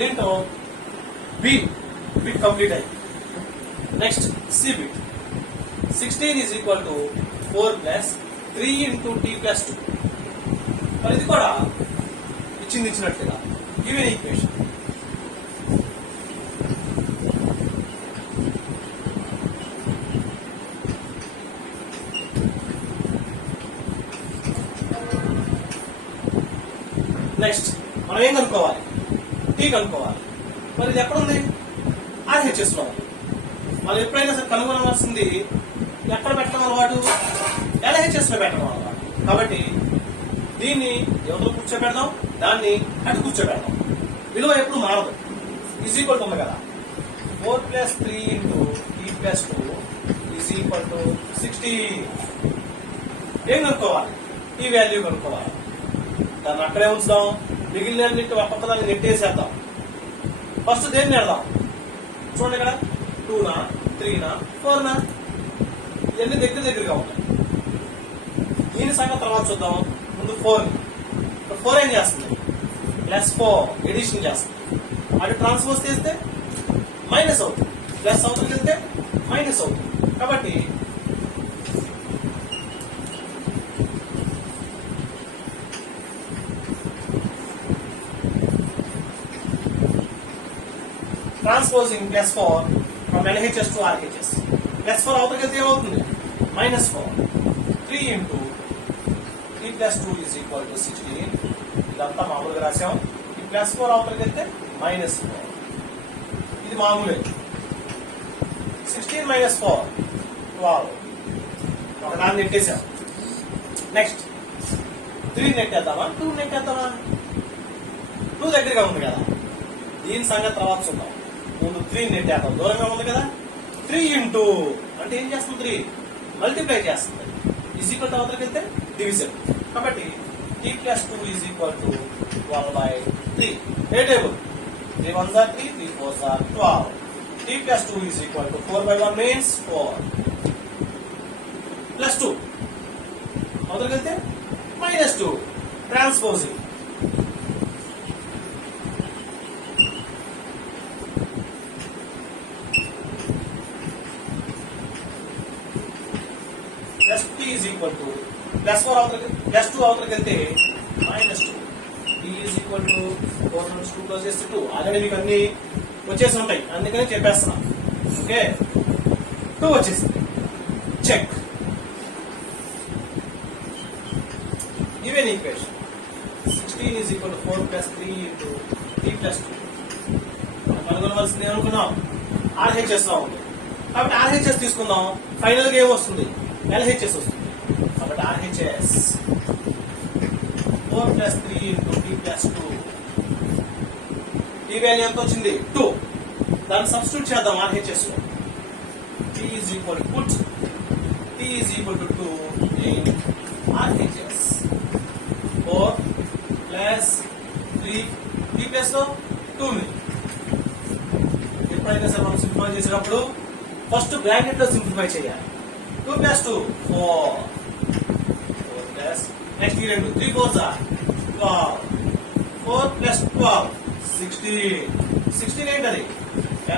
దీంట్లో బి బిట్ కంప్లీట్ అయింది. Next C bit 16 is equal to 4 plus 3 into T plus 2. మరి ఇది కూడా ఇచ్చినట్టుగా గివెన్ ఈక్వేషన్. నెక్స్ట్ మనం ఏం కనుక్కోవాలి? టీ కనుక్కోవాలి. మరి ఇది ఎక్కడ ఉంది? RHS లో ఉంది. మనం ఎప్పుడైనా సరే కనుగొనవలసింది ఎక్కడ పెట్టడం అలవాటు? LHS లో పెట్టడం అలవాటు. కాబట్టి దీన్ని ఎవరిలో కూర్చోబెడదాం, దాన్ని అటు కూర్చోబెడదాం. విలువ ఎప్పుడు మారదు. ఈజ్ ఈక్వల్ టు ఉంది కదా, 4 plus 3 into T plus 2 is equal to 60. ఏం కనుక్కోవాలి? ఈ వాల్యూ కనుక్కోవాలి. దాన్ని అక్కడే ఉంచుదాం. మిగిలినన్నింటి ఒక్కొక్క దాన్ని నెట్టేసేద్దాం. ఫస్ట్ దేన్ని నెడదాం? చూడండి ఇక్కడ 2నా 3నా 4నా, ఇవన్నీ దగ్గరగా ఉంటాయి. దీని సంగతి తర్వాత చూద్దాం. ముందు 4 ఏం చేస్తుంది? +4 ఎడిషన్ చేస్తుంది. అటు ట్రాన్స్పోజ్ చేస్తే మైనస్ అవుతుంది, ప్లస్ అవుతుంది వెళ్తే మైనస్ అవుతుంది. కాబట్టి transposing +4 from LHS to RHS. +4 అవతలకి వెళ్తే ఏమవుతుంది? -4. 3 into T plus 2 is equal to 16. ఇదంతా మామూలుగా రాసాం. ఈ +4 అవతలకి వెళ్తే -4. ఇది మామూలే. 16 - 4 12. ఒక దాన్ని నెట్టేసాం. నెక్స్ట్ 3 నెట్టేద్దామా, 2 నెట్టేద్దామా? 2 దగ్గరగా ఉంది కదా, దీని సంగతి తర్వాత చూద్దాం. ముందు 3 నెట్టేద్దాం. దూరంగా ఉంది కదా. 3 ఇంటూ అంటే ఏం చేస్తుంది? 3 మల్టిప్లై చేస్తుంది. ఈజ్ ఈక్వల్ టు అవతలకి వెళ్తే డివిజన్. కాబట్టి T plus 2 is equal to 12/3. ఏ table? 3 1s are 3, 3 4s are 12. T plus 2 is equal to 4/1 means 4 plus 2 అవతలకి వెళ్తే -2. ట్రాన్స్పోజింగ్ is equal to +4 అవతలకి +2 అవతలకి వెళ్తే -2. d is equal to 4 నుంచి 2 క్లోజ్ చేస్తే 2. ఆల్రెడీ మీకు అన్ని వచ్చేసి ఉంటాయి, అందుకని చెప్పేస్తున్నా. ఓకే, 2 వచ్చేసింది. Check. Given equation 16 is equal to 4 plus 3 into t plus 2. మనం కనుగొనవలసింది ఏమనుకున్నాం? RHS లో ఉంది. కాబట్టి RHS తీసుకుందాం. ఫైనల్ గా ఏమొస్తుంది? LHS వస్తుంది. కాబట్టి RHS 4 plus 3 into t plus 2. ఈ వాల్యూ ఎంత వచ్చింది? 2. దాన్ని సబ్స్టిట్యూట్ చేద్దాం RHS లో. t is equal to put t is equal to 2 in RHS. 4 plus 3 t plus లో 2 ని ఎప్పుడైనా సరే మనం సింప్లిఫై చేసేటప్పుడు ఫస్ట్ బ్రాకెట్ లో సింప్లిఫై చేయాలి. 2 plus 2 4 plus next 3 4s are 12. 4 plus 12 16 ఏంటది?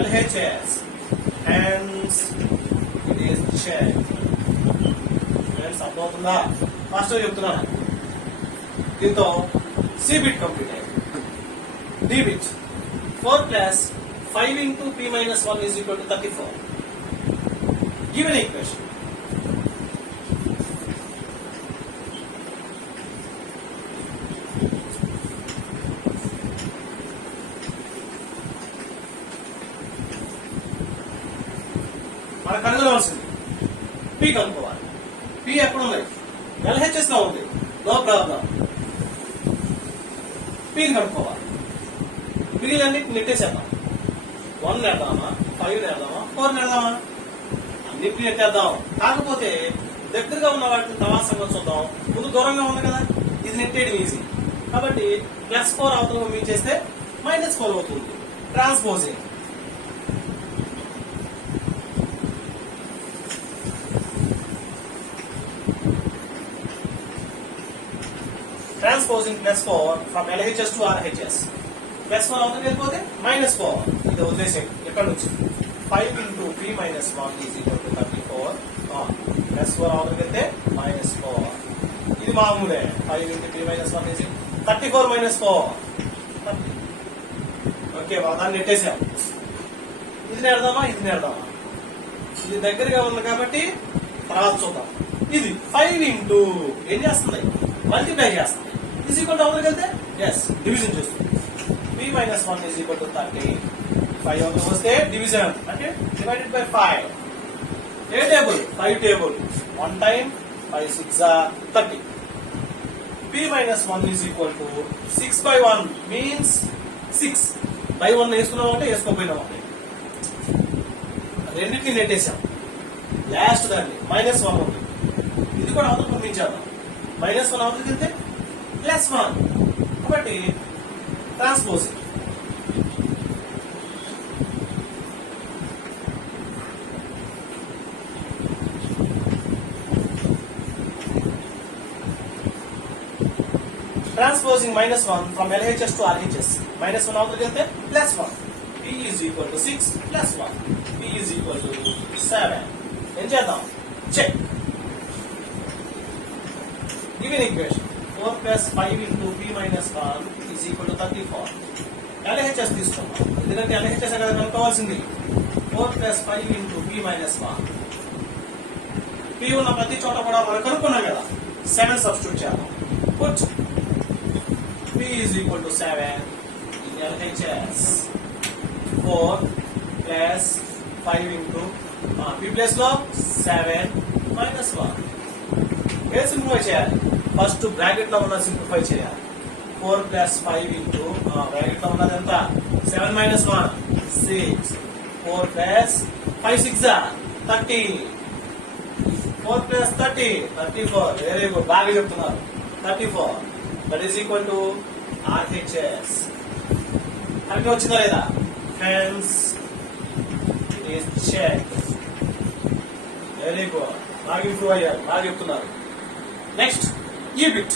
LHS. hence it is check. Friends అర్థమవుతుందా? ఫాస్ట్ గా చెప్తున్నాను. దీంతో సి బిట్ కంప్లీట్ అయింది. D bit 4 plus 5 into p minus 1 is equal to 34. Given equation. మనం కనుగొనవలసింది పి కనుక్కోవాలి. పి ఎక్కడ ఉంది? LHS లో ఉంది. No problem. పిని కనుక్కోవాలి. మిగిలినన్నింటిని నెట్టేసేద్దాం. 1 నెడదామా, 5 నెడదామా, 4 నెడదామా? అన్నింటినీ నెట్టేద్దాం. కాకపోతే దగ్గరగా ఉన్న వాటిని తమాసంగా చూద్దాం. ముందు దూరంగా ఉంది కదా, ఇది నెట్టేయడం ఈజీ. కాబట్టి +4 అవతల పంపించేస్తే -4 అవుతుంది. Transposing +4 from LHS to RHS. +1 అవతలకి వెళ్ళిపోతే -4. ఇది వదిలేసేయండి. ఎక్కడ నుంచి 5 into p minus 1 is equal to 34. +4 అవతలకి వెళ్తే -4. ఇది మామూలే. 5 into p minus 1 is 34 minus 4. 30. Okay, దాన్ని నెట్టేసాం. ఇది నేడదామా, ఇది నేడదామా? ఇది దగ్గరగా ఉంది కాబట్టి తర్వాత చూద్దాం. ఇది 5 into ఏం చేస్తుంది, మల్టిప్లై చేస్తుంది. ఈజ్ ఈక్వల్ టు అవతలకి వెళ్తే డివిజన్ చేస్తుంది. p minus 1 is equal to 30. 5 అవతలకి వస్తే డివిజన్ అంటే divided by 5. A table? 5 table. 1 time 5 6 30. p minus 1 is equal to 6 by 1 means 6 by 1 వేసుకున్నాం అంటే వేసుకోపోయినాం అంటే రెండింటిని నెట్టేసాం. లాస్ట్ దాన్ని -1 ఉంది. ఇది కూడా అవతల పంపించాము. -1 అవతలకి వెళ్తే +1. కాబట్టి transposing. Transposing -1 from LHS to RHS. -1 అవతలకి వెళ్తే +1. p is equal to 6 +1. p is equal to 7. ఏం చేద్దాం? Check. Given equation 4 plus 5 into p minus 1 is equal to 34. LHS తీసుకున్నాం. ఎందుకంటే LHS కదా కనుక్కోవాల్సింది. 4 plus 5 into p minus 1. p ఉన్న ప్రతి చోట కూడా మనం కనుక్కున్నాం కదా. 7 సబ్స్టిట్యూట్ చేద్దాం. Put p is equal to 7 in LHS. 4 plus 5 into p place లో 7 minus 1. ఏ సింప్లిఫై చేయాలి? ఫస్ట్ బ్రాకెట్ లో ఉన్న సింప్లిఫై చేయాలి. 4 plus 5 into బ్రాకెట్ లో ఉన్నది ఎంత? 7 minus 1 6. 4 plus 5 6 30. 4 plus 30 34. Very good, బాగా చెప్తున్నారు. 34. That is equal to RHS. Correct వచ్చిందా లేదా? Hence it is check. Very good, బాగా ఇంప్రూవ్ అయ్యారు, బాగా చెప్తున్నారు. Next EBIT.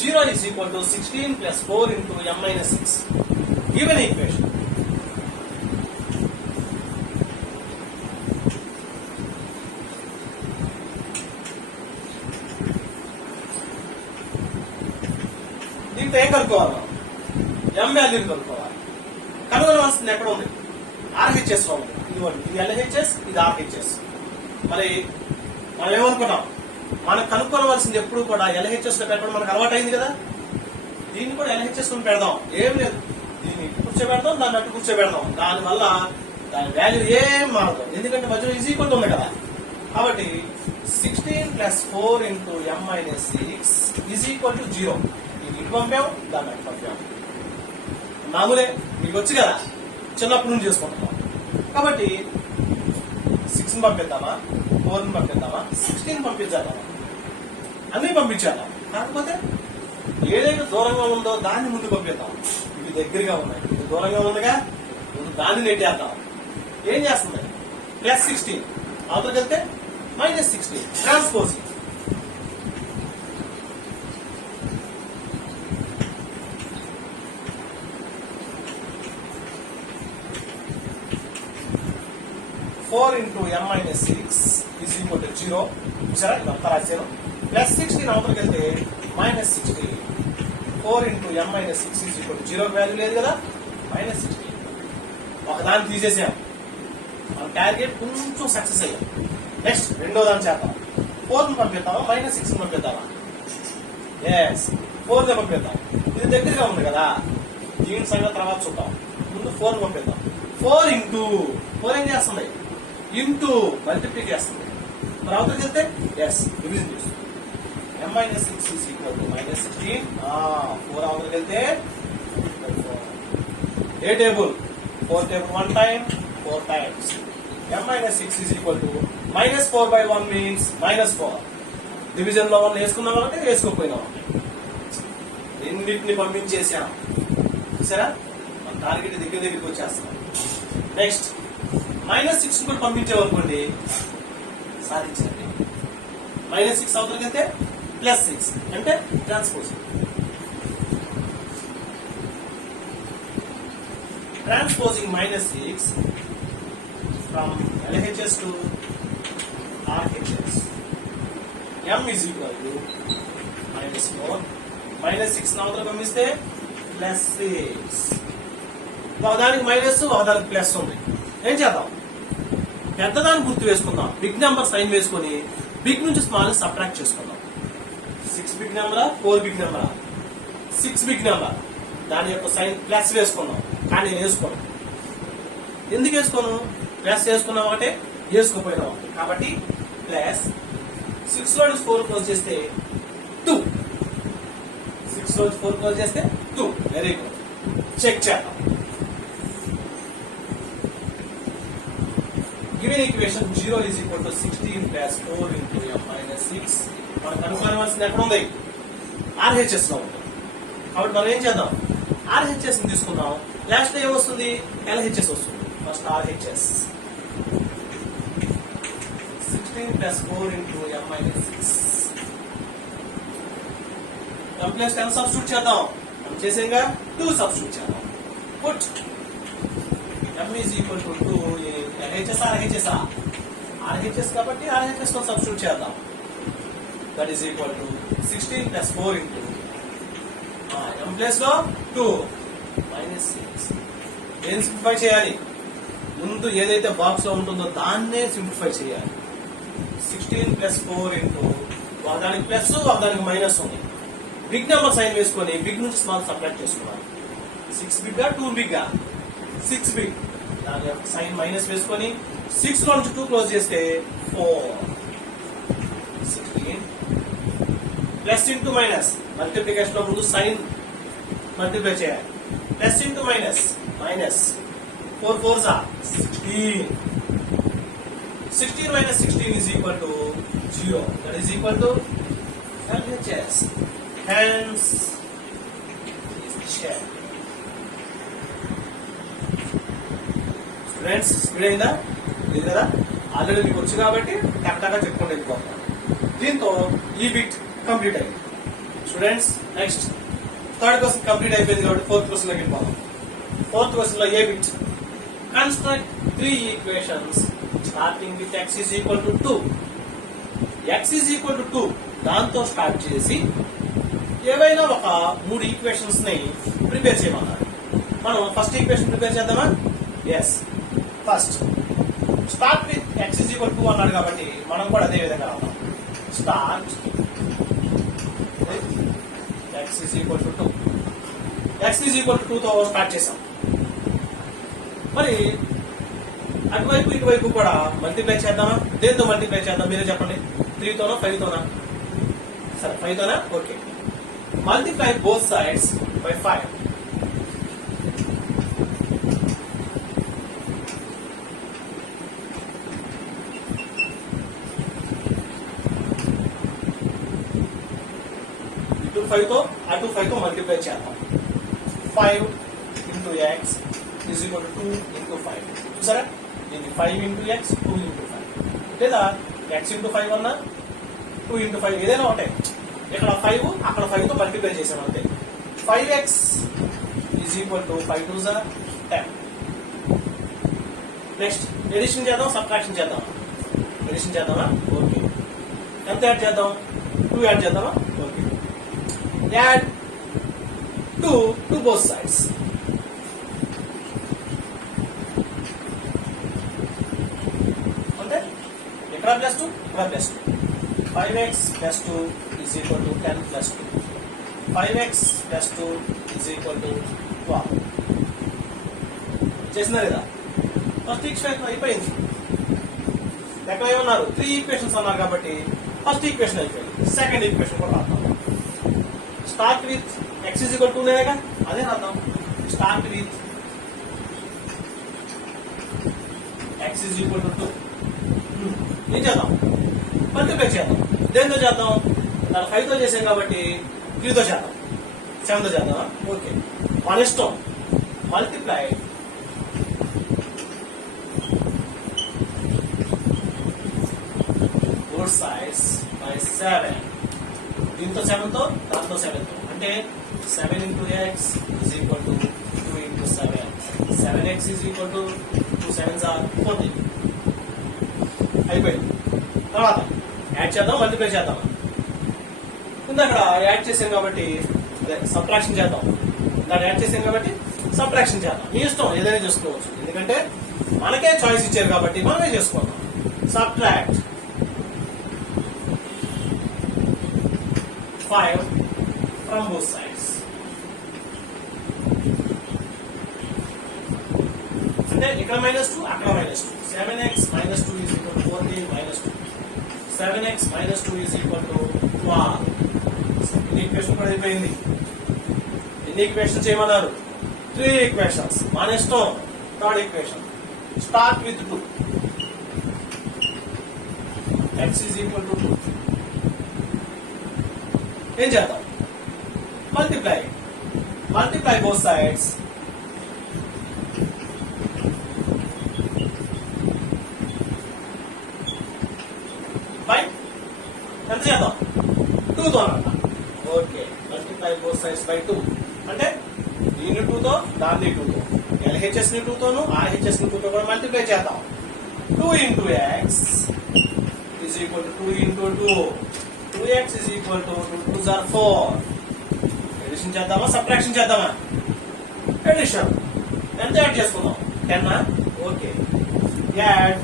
0 is equal to 16 plus 4 into m minus 6. Given equation. దీంతో ఏం కనుక్కోవాలి? m వాల్యూని కనుక్కోవాలి. కనుగొనవలసింది ఎక్కడ ఉంది? RHS లో ఉంది. ఇది LHS, ఇది RHS. మరి మనం ఏమనుకున్నాం? మనం కనుక్కోవలసింది ఎప్పుడు కూడా LHS లో పెట్టడం మనకు అలవాటు అయింది కదా. దీన్ని కూడా LHS లో పెడదాం. ఏం లేదు, దీన్ని కూర్చోబెడదాం, దాన్ని అట్టు కూర్చోబెడదాం. దానివల్ల దాని వాల్యూ ఏం మారదు, ఎందుకంటే మధ్యలో ఈజ్ ఈక్వల్ ఉంది కదా. కాబట్టి 16 plus 4 into m minus 6 is equal to 0. ఇది ఇటు పంపాం, దాన్ని అటు పంపాం. మామూలే, మీకు వచ్చి కదా, చిన్నప్పటి నుంచి చేసుకుంటున్నాం. కాబట్టి 6 పంపిద్దామా, 4 పంపిద్దామా, 16 పంపించాలా, అన్ని పంపించాలా. కాకపోతే ఏదైతే దూరంగా ఉందో దాన్ని ముందు పంపిద్దాం. ఇవి దగ్గరగా ఉన్నాయి, ఇది దూరంగా ఉందిగా, ముందు దాన్ని నెట్టేద్దాం. ఏం చేస్తుంది? +16 అవతలకి వెళ్తే -16. ట్రాన్స్పోజింగ్.4 into m minus 6 is equal to 0. చూసారా, ఇదంతా రాశాను. +16 అవతలకి వెళ్తే -16. 4 into m minus 6 is equal to 0 value లేదు కదా, -16. ఒకదాన్ని తీసేసాం, మన టార్గెట్ కొంచెం సక్సెస్ అయ్యాం. నెక్స్ట్ రెండో దాన్ని చేద్దాం. 4 పంపిద్దామా, -6 పంపిద్దామా? 4 పంపిద్దాం. ఇది దగ్గరగా ఉంది కదా, దీని సంగతి తర్వాత చూద్దాం. ముందు 4 పంపిద్దాం. 4 into 4 ఏం చేస్తుంది? ఇంటూ మల్టిప్లై చేస్తుంది. మరి అవతలకి వెళ్తే డివిజన్ చేస్తుంది. m minus 6 is equal to -16. 4 అవతలకి వెళ్తే ఏ టేబుల్? 4 table 1 time 4 times. m minus 6 is equal to -4 by 1 means -4. Division లో 1 వేసుకున్నాం అంటే వేసుకోపోయినాం. రెండింటిని పంపించేసాం. చూసారా, మన టార్గెట్ దగ్గరికి వచ్చేస్తాం. నెక్స్ట్ -6 కూడా పంపించేవనుకోండి, సాధించండి. -6 అవతలకి వెళ్తే +6 అంటే transposing. transposing -6 from LHS to RHS. M is equal to -4 -6 అవతల పంపిస్తే +6. ఒకదానికి మైనస్ ఒకదానికి ప్లస్ ఉంది. ఏం చేద్దాం? పెద్దదాన్ని గుర్తు వేసుకుందాం. బిగ్ నెంబర్ సైన్ వేసుకొని బిగ్ నుంచి స్మాల్ సబ్ట్రాక్ట్ చేసుకుందాం. 6 బిగ్ నెంబరా 4 బిగ్ నెంబరా? 6 బిగ్ నెంబర్. దాని యొక్క సైన్ ప్లస్ వేసుకున్నాం, కానీ నేను వేసుకోను. ఎందుకు వేసుకోను? ప్లస్ వేసుకున్నాం ఒకటే, వేసుకోపోయినా ఒకటి. కాబట్టి ప్లస్ 6 లో 4 క్లోజ్ చేస్తే 2. 6 లో 4 క్లోజ్ చేస్తే 2. Very good. చెక్ చేద్దాం. Given equation 0 is equal to 16 plus 4 into m minus 6. మనం కనుక్కోవాల్సింది ఎక్కడ ఉంది? RHS లో ఉంది. కాబట్టి మనం ఏం చేద్దాం? RHS ని తీసుకుందాం. లాస్ట్ లో ఏమొస్తుంది? LHS వస్తుంది. First RHS 16 plus 4 into m minus 6. m plus 10 substitute చేద్దాం. మనం చేసేగా 2 సబ్స్టిట్యూట్ చేద్దాం. Put m is equal to 2 in LHS RHS. RHS కాబట్టి RHS తో సబ్స్టిట్యూట్ చేద్దాం. That is equal to 16 plus 4 into m plus లో 2 minus 6. ఏం simplify చేయాలి? ముందు ఏదైతే బాక్స్ లో ఉంటుందో దాన్నే సింప్లిఫై చేయాలి. 16 plus 4 into ఒకదానికి ప్లస్ ఒకదానికి మైనస్ ఉంది. బిగ్ నెంబర్ సైన్ వేసుకొని బిగ్ నుంచి స్మాల్ సబ్ట్రాక్ట్ చేసుకోవాలి. 6 బిగ్ 2 బిగ్ 6 బిగ్. దాని యొక్క సైన్ మైనస్ వేసుకొని 6 లో నుంచి 2 క్లోజ్ చేస్తే 4. 16 ప్లస్ ఇంటూ మైనస్. మల్టిప్లికేషన్ లో ముందు సైన్ మల్టిప్లై చేయాలి. Plus into minus. Minus 4 4s are 16. 16 minus 16 is equal to 0. That is equal to LHS. Hence is check. Students, speed అయిందా? లేదు కదా? ఆల్రెడీ మీకు వచ్చు కాబట్టి టక్టగా చెప్పుకుంటూ వెళ్ళిపోతాం. దీంతో ఈ బిట్ కంప్లీట్ అయింది. Students, next third question complete అయిపోయింది కాబట్టి ఫోర్త్ క్వశ్చన్ లోకి వెళ్ళిపోతాం. ఫోర్త్ క్వశ్చన్ లో A bit? Construct 3 equations starting with x is equal to 2. x is equal to 2 దాంతో స్టార్ట్ చేసి ఏవైనా ఒక 3 ఈక్వేషన్స్ ని ప్రిపేర్ చేయమన్నారు. మనం ఫస్ట్ ఈక్వేషన్ ప్రిపేర్ చేద్దామా? Yes. First start with x is equal to 2 అన్నాడు కాబట్టి మనం కూడా అదే విధంగా రాద్దాం. Start x is equal to 2. x is equal to 2 తో స్టార్ట్ చేసాం. మరి అటువైపు ఇటువైపు కూడా మల్టిప్లై చేద్దామా? దేంతో మల్టిప్లై చేద్దాం? మీరే చెప్పండి. 3 తోనా 5 తోనా? సరే 5 తోనా? Okay. Multiply both sides by 5. ఇటు 5 తో అటు 5 తో మల్టిప్లై చేద్దాం. 5 into x is equal to 2 into 5. చూసారా? దీన్ని 5 into x 2 into 5 లేదా x into 5 అన్నా 2 into 5 ఏదైనా ఒకటే. ఇక్కడ 5 అక్కడ 5 తో మల్టిప్లై చేసాం అంతే. 5x is equal to 5 2s are 10. Next edition చేద్దాం, సబ్ట్రాక్షన్ చేద్దాం. ఎడిషన్ చేద్దామా? ఓకే. ఎంత యాడ్ చేద్దాం? 2 యాడ్ చేద్దామా? Okay. Add 2 to both sides. ఇక్కడ ప్లస్ 2 ఇక్కడ plus 2. 5x plus 2 is equal to 10 plus 2. 5x plus 2 is equal to 12. చేసినా లేదా? ఫస్ట్ ఈక్వేషన్ అయిపోయింది. ఎక్కడ ఏమన్నారు? 3 ఈక్వేషన్స్ అన్నారు కాబట్టి ఫస్ట్ ఈక్వేషన్ అయిపోయింది. సెకండ్ ఈక్వేషన్ కూడా రాద్దాం. Start with x is equal to నేనేగా అదే రాద్దాం. Start with x is equal to 2. ఏం చేద్దాం? మల్టిప్లై చేద్దాం. దేంతో చేద్దాం? దాని 5 తో చేసాం కాబట్టి 3 తో చేద్దాం. 7 తో చేద్దామా? ఓకే. మన ఇష్టం. Multiply both sides by 7. దీంతో 7 తో దాంతో 7 తో అంటే 7 into x is equal to 2 into 7. 7x is equal to 2 7s are 14. అయిపోయింది. తర్వాత యాడ్ చేద్దాం, మల్టిప్లై చేద్దాం. ముందు అక్కడ యాడ్ చేసాం కాబట్టి అదే సబ్ట్రాక్షన్ చేద్దాం. దాన్ని యాడ్ చేసాం కాబట్టి సబ్ట్రాక్షన్ చేద్దాం. మీ ఇష్టం ఏదైనా చేసుకోవచ్చు, ఎందుకంటే మనకే చాయిస్ ఇచ్చారు కాబట్టి మనమే చేసుకుందాం. Subtract 5 from both sides. అంటే ఇక్కడ -2 అక్కడ -2. 7x minus 2 is equal to 14 minus 2. 7x minus 2 is equal to 12. ఎన్ని ఈక్వేషన్ కూడా అయిపోయింది. ఎన్ని ఈక్వేషన్స్ చేయమన్నారు? 3 ఈక్వేషన్స్. మన ఇష్టం. Third equation start with 2. x is equal to 2. ఏం చేద్దాం? Multiply both sides. బై ఎంత చేద్దాం? 2 తో అన్నమాట. Okay, multiply both sides by 2 అంటే దీన్ని 2 తో దాన్ని 2 తో, LHS ని 2 తోను RHS ని 2 తో కూడా మల్టిప్లై చేద్దాం. 2 into x is equal to 2 into 2. 2x is equal to 2 2s are 4. Edition చేద్దామా, సబ్ట్రాక్షన్ చేద్దామా? ఎడిషన్. ఎంత యాడ్ చేసుకుందాం? 10. Okay, add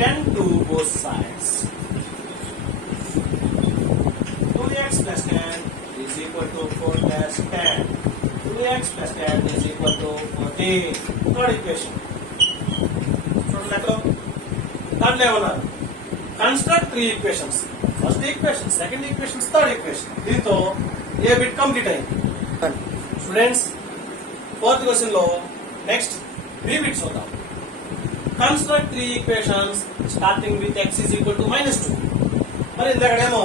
10 to both sides. 2x plus 10 is equal to 4 plus 10. 2x plus 10 is equal to 14. Third equation. చూడండి అక్కడ దాంట్లో ఏమన్నారు? Construct 3 equations. First equation, second equation, third equation. దీంతో A bit complete అయింది. Students, fourth question లో next B bit చూద్దాం. Construct 3 equations starting with x is equal to -2. మరి ఇందాకడేమో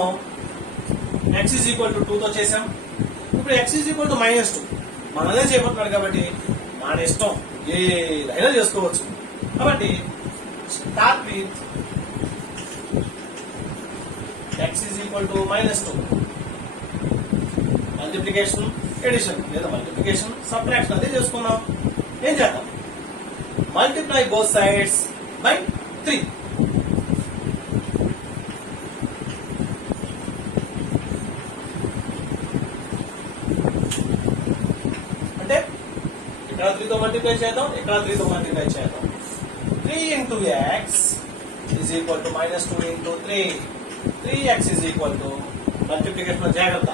x is equal to 2 తో చేసాం. ఇప్పుడు x is equal to -2 మనదే చేయబోతున్నాడు కాబట్టి మన ఇష్టం ఏదైనా చేసుకోవచ్చు. కాబట్టి start with x is equal to -2. Multiplication, addition లేదా మల్టిప్లికేషన్, సబ్ట్రాక్షన్ అదే చేసుకున్నాం. ఏం చేద్దాం? Multiply both sides by 3. అంటే ఇక్కడ 3 తో మల్టిప్లై చేద్దాం, ఇక్కడ 3 తో మల్టిప్లై చేద్దాం. 3 into x is equal to -2 into 3. 3x is equal to multiplication జాగ్రత్త.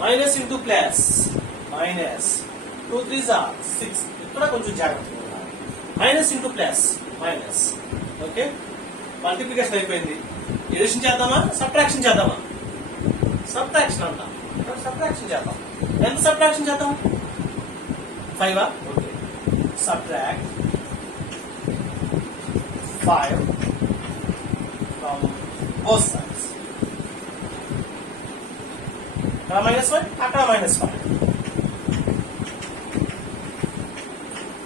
Minus into plus, minus 2 3s are 6. ఇక్కడ కొంచెం జాగ్రత్తగా ఉండాలి. Minus into plus minus. Okay, multiplication అయిపోయింది. ఎడిషన్ చేద్దామా, సబ్ట్రాక్షన్ చేద్దామా? సబ్ట్రాక్షన్ అంటాం. సబ్ట్రాక్షన్ చేద్దాం. ఎంత సబ్ట్రాక్షన్ చేద్దాం? 5. Okay, subtract 5 from both sides. ఇక్కడ -5 అక్కడ -5.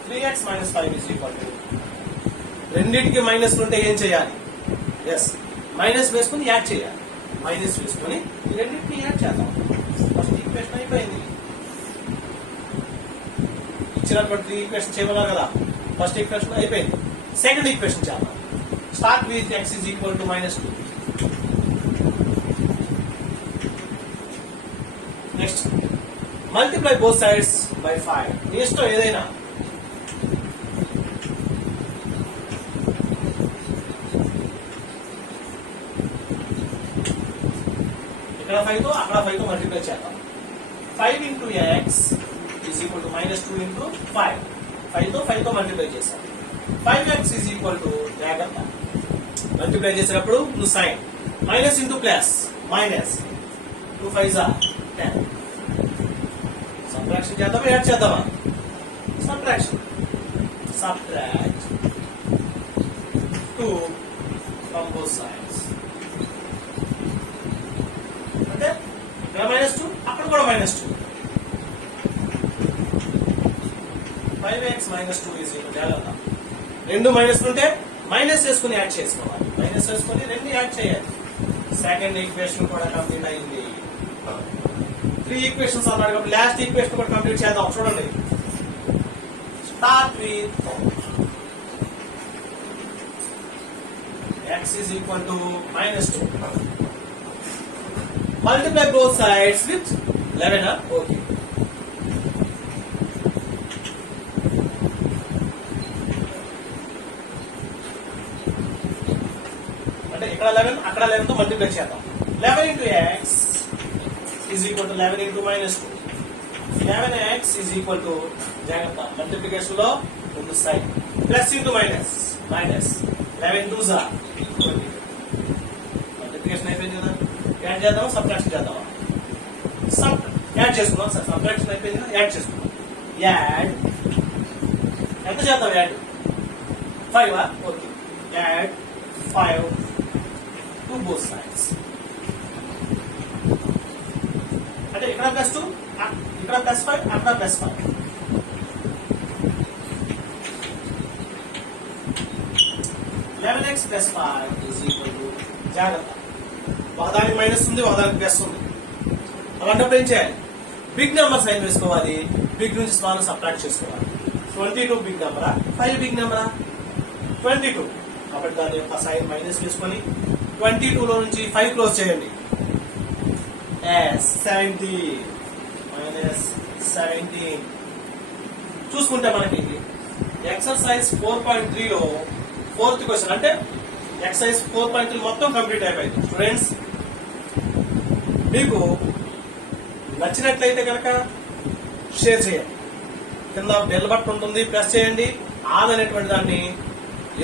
3x - 5 is equal to, రెండింటికి మైనస్ ఉంటే ఏం చేయాలి? ఎస్, మైనస్ వేసుకుని యాడ్ చేయాలి. మైనస్ వేసుకుని రెండింటికి యాడ్ చేద్దాం. ఫస్ట్ ఈక్వేషన్ అయిపోయింది. ఇచ్చినటువంటి ఈక్వేషన్ చేయమన్నారు కదా, ఫస్ట్ ఈక్వేషన్ అయిపోయింది. సెకండ్ ఈక్వేషన్ చేద్దాం. Start with x is equal to -2. Next multiply both sides by 5. మీ ఇష్టం ఏదైనా. ఇక్కడ 5 తో అక్కడ 5 తో మల్టిప్లై చేద్దాం. 5 into x is equal to -2 into 5. 5 తో 5 తో మల్టిప్లై చేశాం. 5x is equal to, జాగ్రత్త మల్టిప్లై చేసేటప్పుడు నువ్వు sign, minus into plus minus, 2 5s are 10. Subtraction చేద్దామా, యాడ్ చేద్దామా? Subtraction. Subtract 2 from both sides. అంటే ఇక్కడ -2 అక్కడ కూడా -2. 5x - 2 is equal to, జాగ్రత్త రెండు మైనస్ ఉంటే మైనస్ వేసుకుని యాడ్ చేసుకోవాలి. మైనస్ వేసుకుని రెండు యాడ్ చేయాలి. సెకండ్ ఈక్వేషన్ కూడా కంప్లీట్ అయింది. 3 ఈక్వేషన్స్ అన్నాడు కాబట్టి లాస్ట్ ఈక్వేషన్ కూడా కంప్లీట్ చేద్దాం. చూడండి, start with x is equal to -2. Multiply both sides with 11. Okay. అంటే ఇక్కడ 11 అక్కడ 11 తో మల్టిప్లై చేద్దాం. 11 into x is equal to 11 into -2. 11x is equal to జాగ్రత్త మల్టిప్లికేషన్ లో ముందు side plus into minus 11 2s are 20. Multiplication అయిపోయింది కదా, యాడ్ చేద్దాం సబ్ట్రాక్షన్ చేద్దాం. యాడ్ చేసుకుందాం సార్, సబ్ట్రాక్షన్ అయిపోయింది కదా, యాడ్ చేసుకుందాం. యాడ్ ఎంత చేద్దాం? Add 5. Okay, add 5 to both sides. అంటే ఇక్కడ +2, ఇక్కడ +5, అక్కడ +5. 11x + 5 is equal to జాగ్రత్త ఒకదానికి మైనస్ ఉంది, ఒకదానికి ప్లస్ ఉంది. అలాంటప్పుడు ఏం చేయాలి? బిగ్ నెంబర్ సైన్ వేసుకోవాలి, బిగ్ నుంచి స్మాల్ సబ్ట్రాక్ట్ చేసుకోవాలి. 22 బిగ్ నెంబరా, 5 బిగ్ నెంబరా? 22. కాబట్టి దాని యొక్క సైన్ మైనస్ వేసుకొని 22 లో నుంచి 5 క్లోజ్ చేయండి. 17 -17 చూసుకుంటే మనకి ఎక్సర్సైజ్ 4.3 లో 4th క్వశ్చన్ అంటే ఎక్సర్సైజ్ 4.3 మొత్తం కంప్లీట్ అయిపోయింది. స్టూడెంట్స్ మీకు నచ్చినట్లయితే కనుక షేర్ చేయండి, కింద బెల్ బటన్ ఉంటుంది ప్రెస్ చేయండి, ఆల్ అనేటువంటి దాన్ని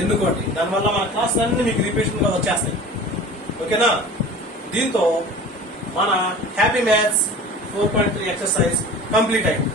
ఎన్నుకోండి. దానివల్ల మన క్లాసులు అన్ని మీకు రిపీషన్ గా వచ్చేస్తాయి. ఓకేనా? దీంతో మన హ్యాపీ మ్యాథ్స్ 4.3 ఎక్సర్సైజ్ కంప్లీట్ అయింది.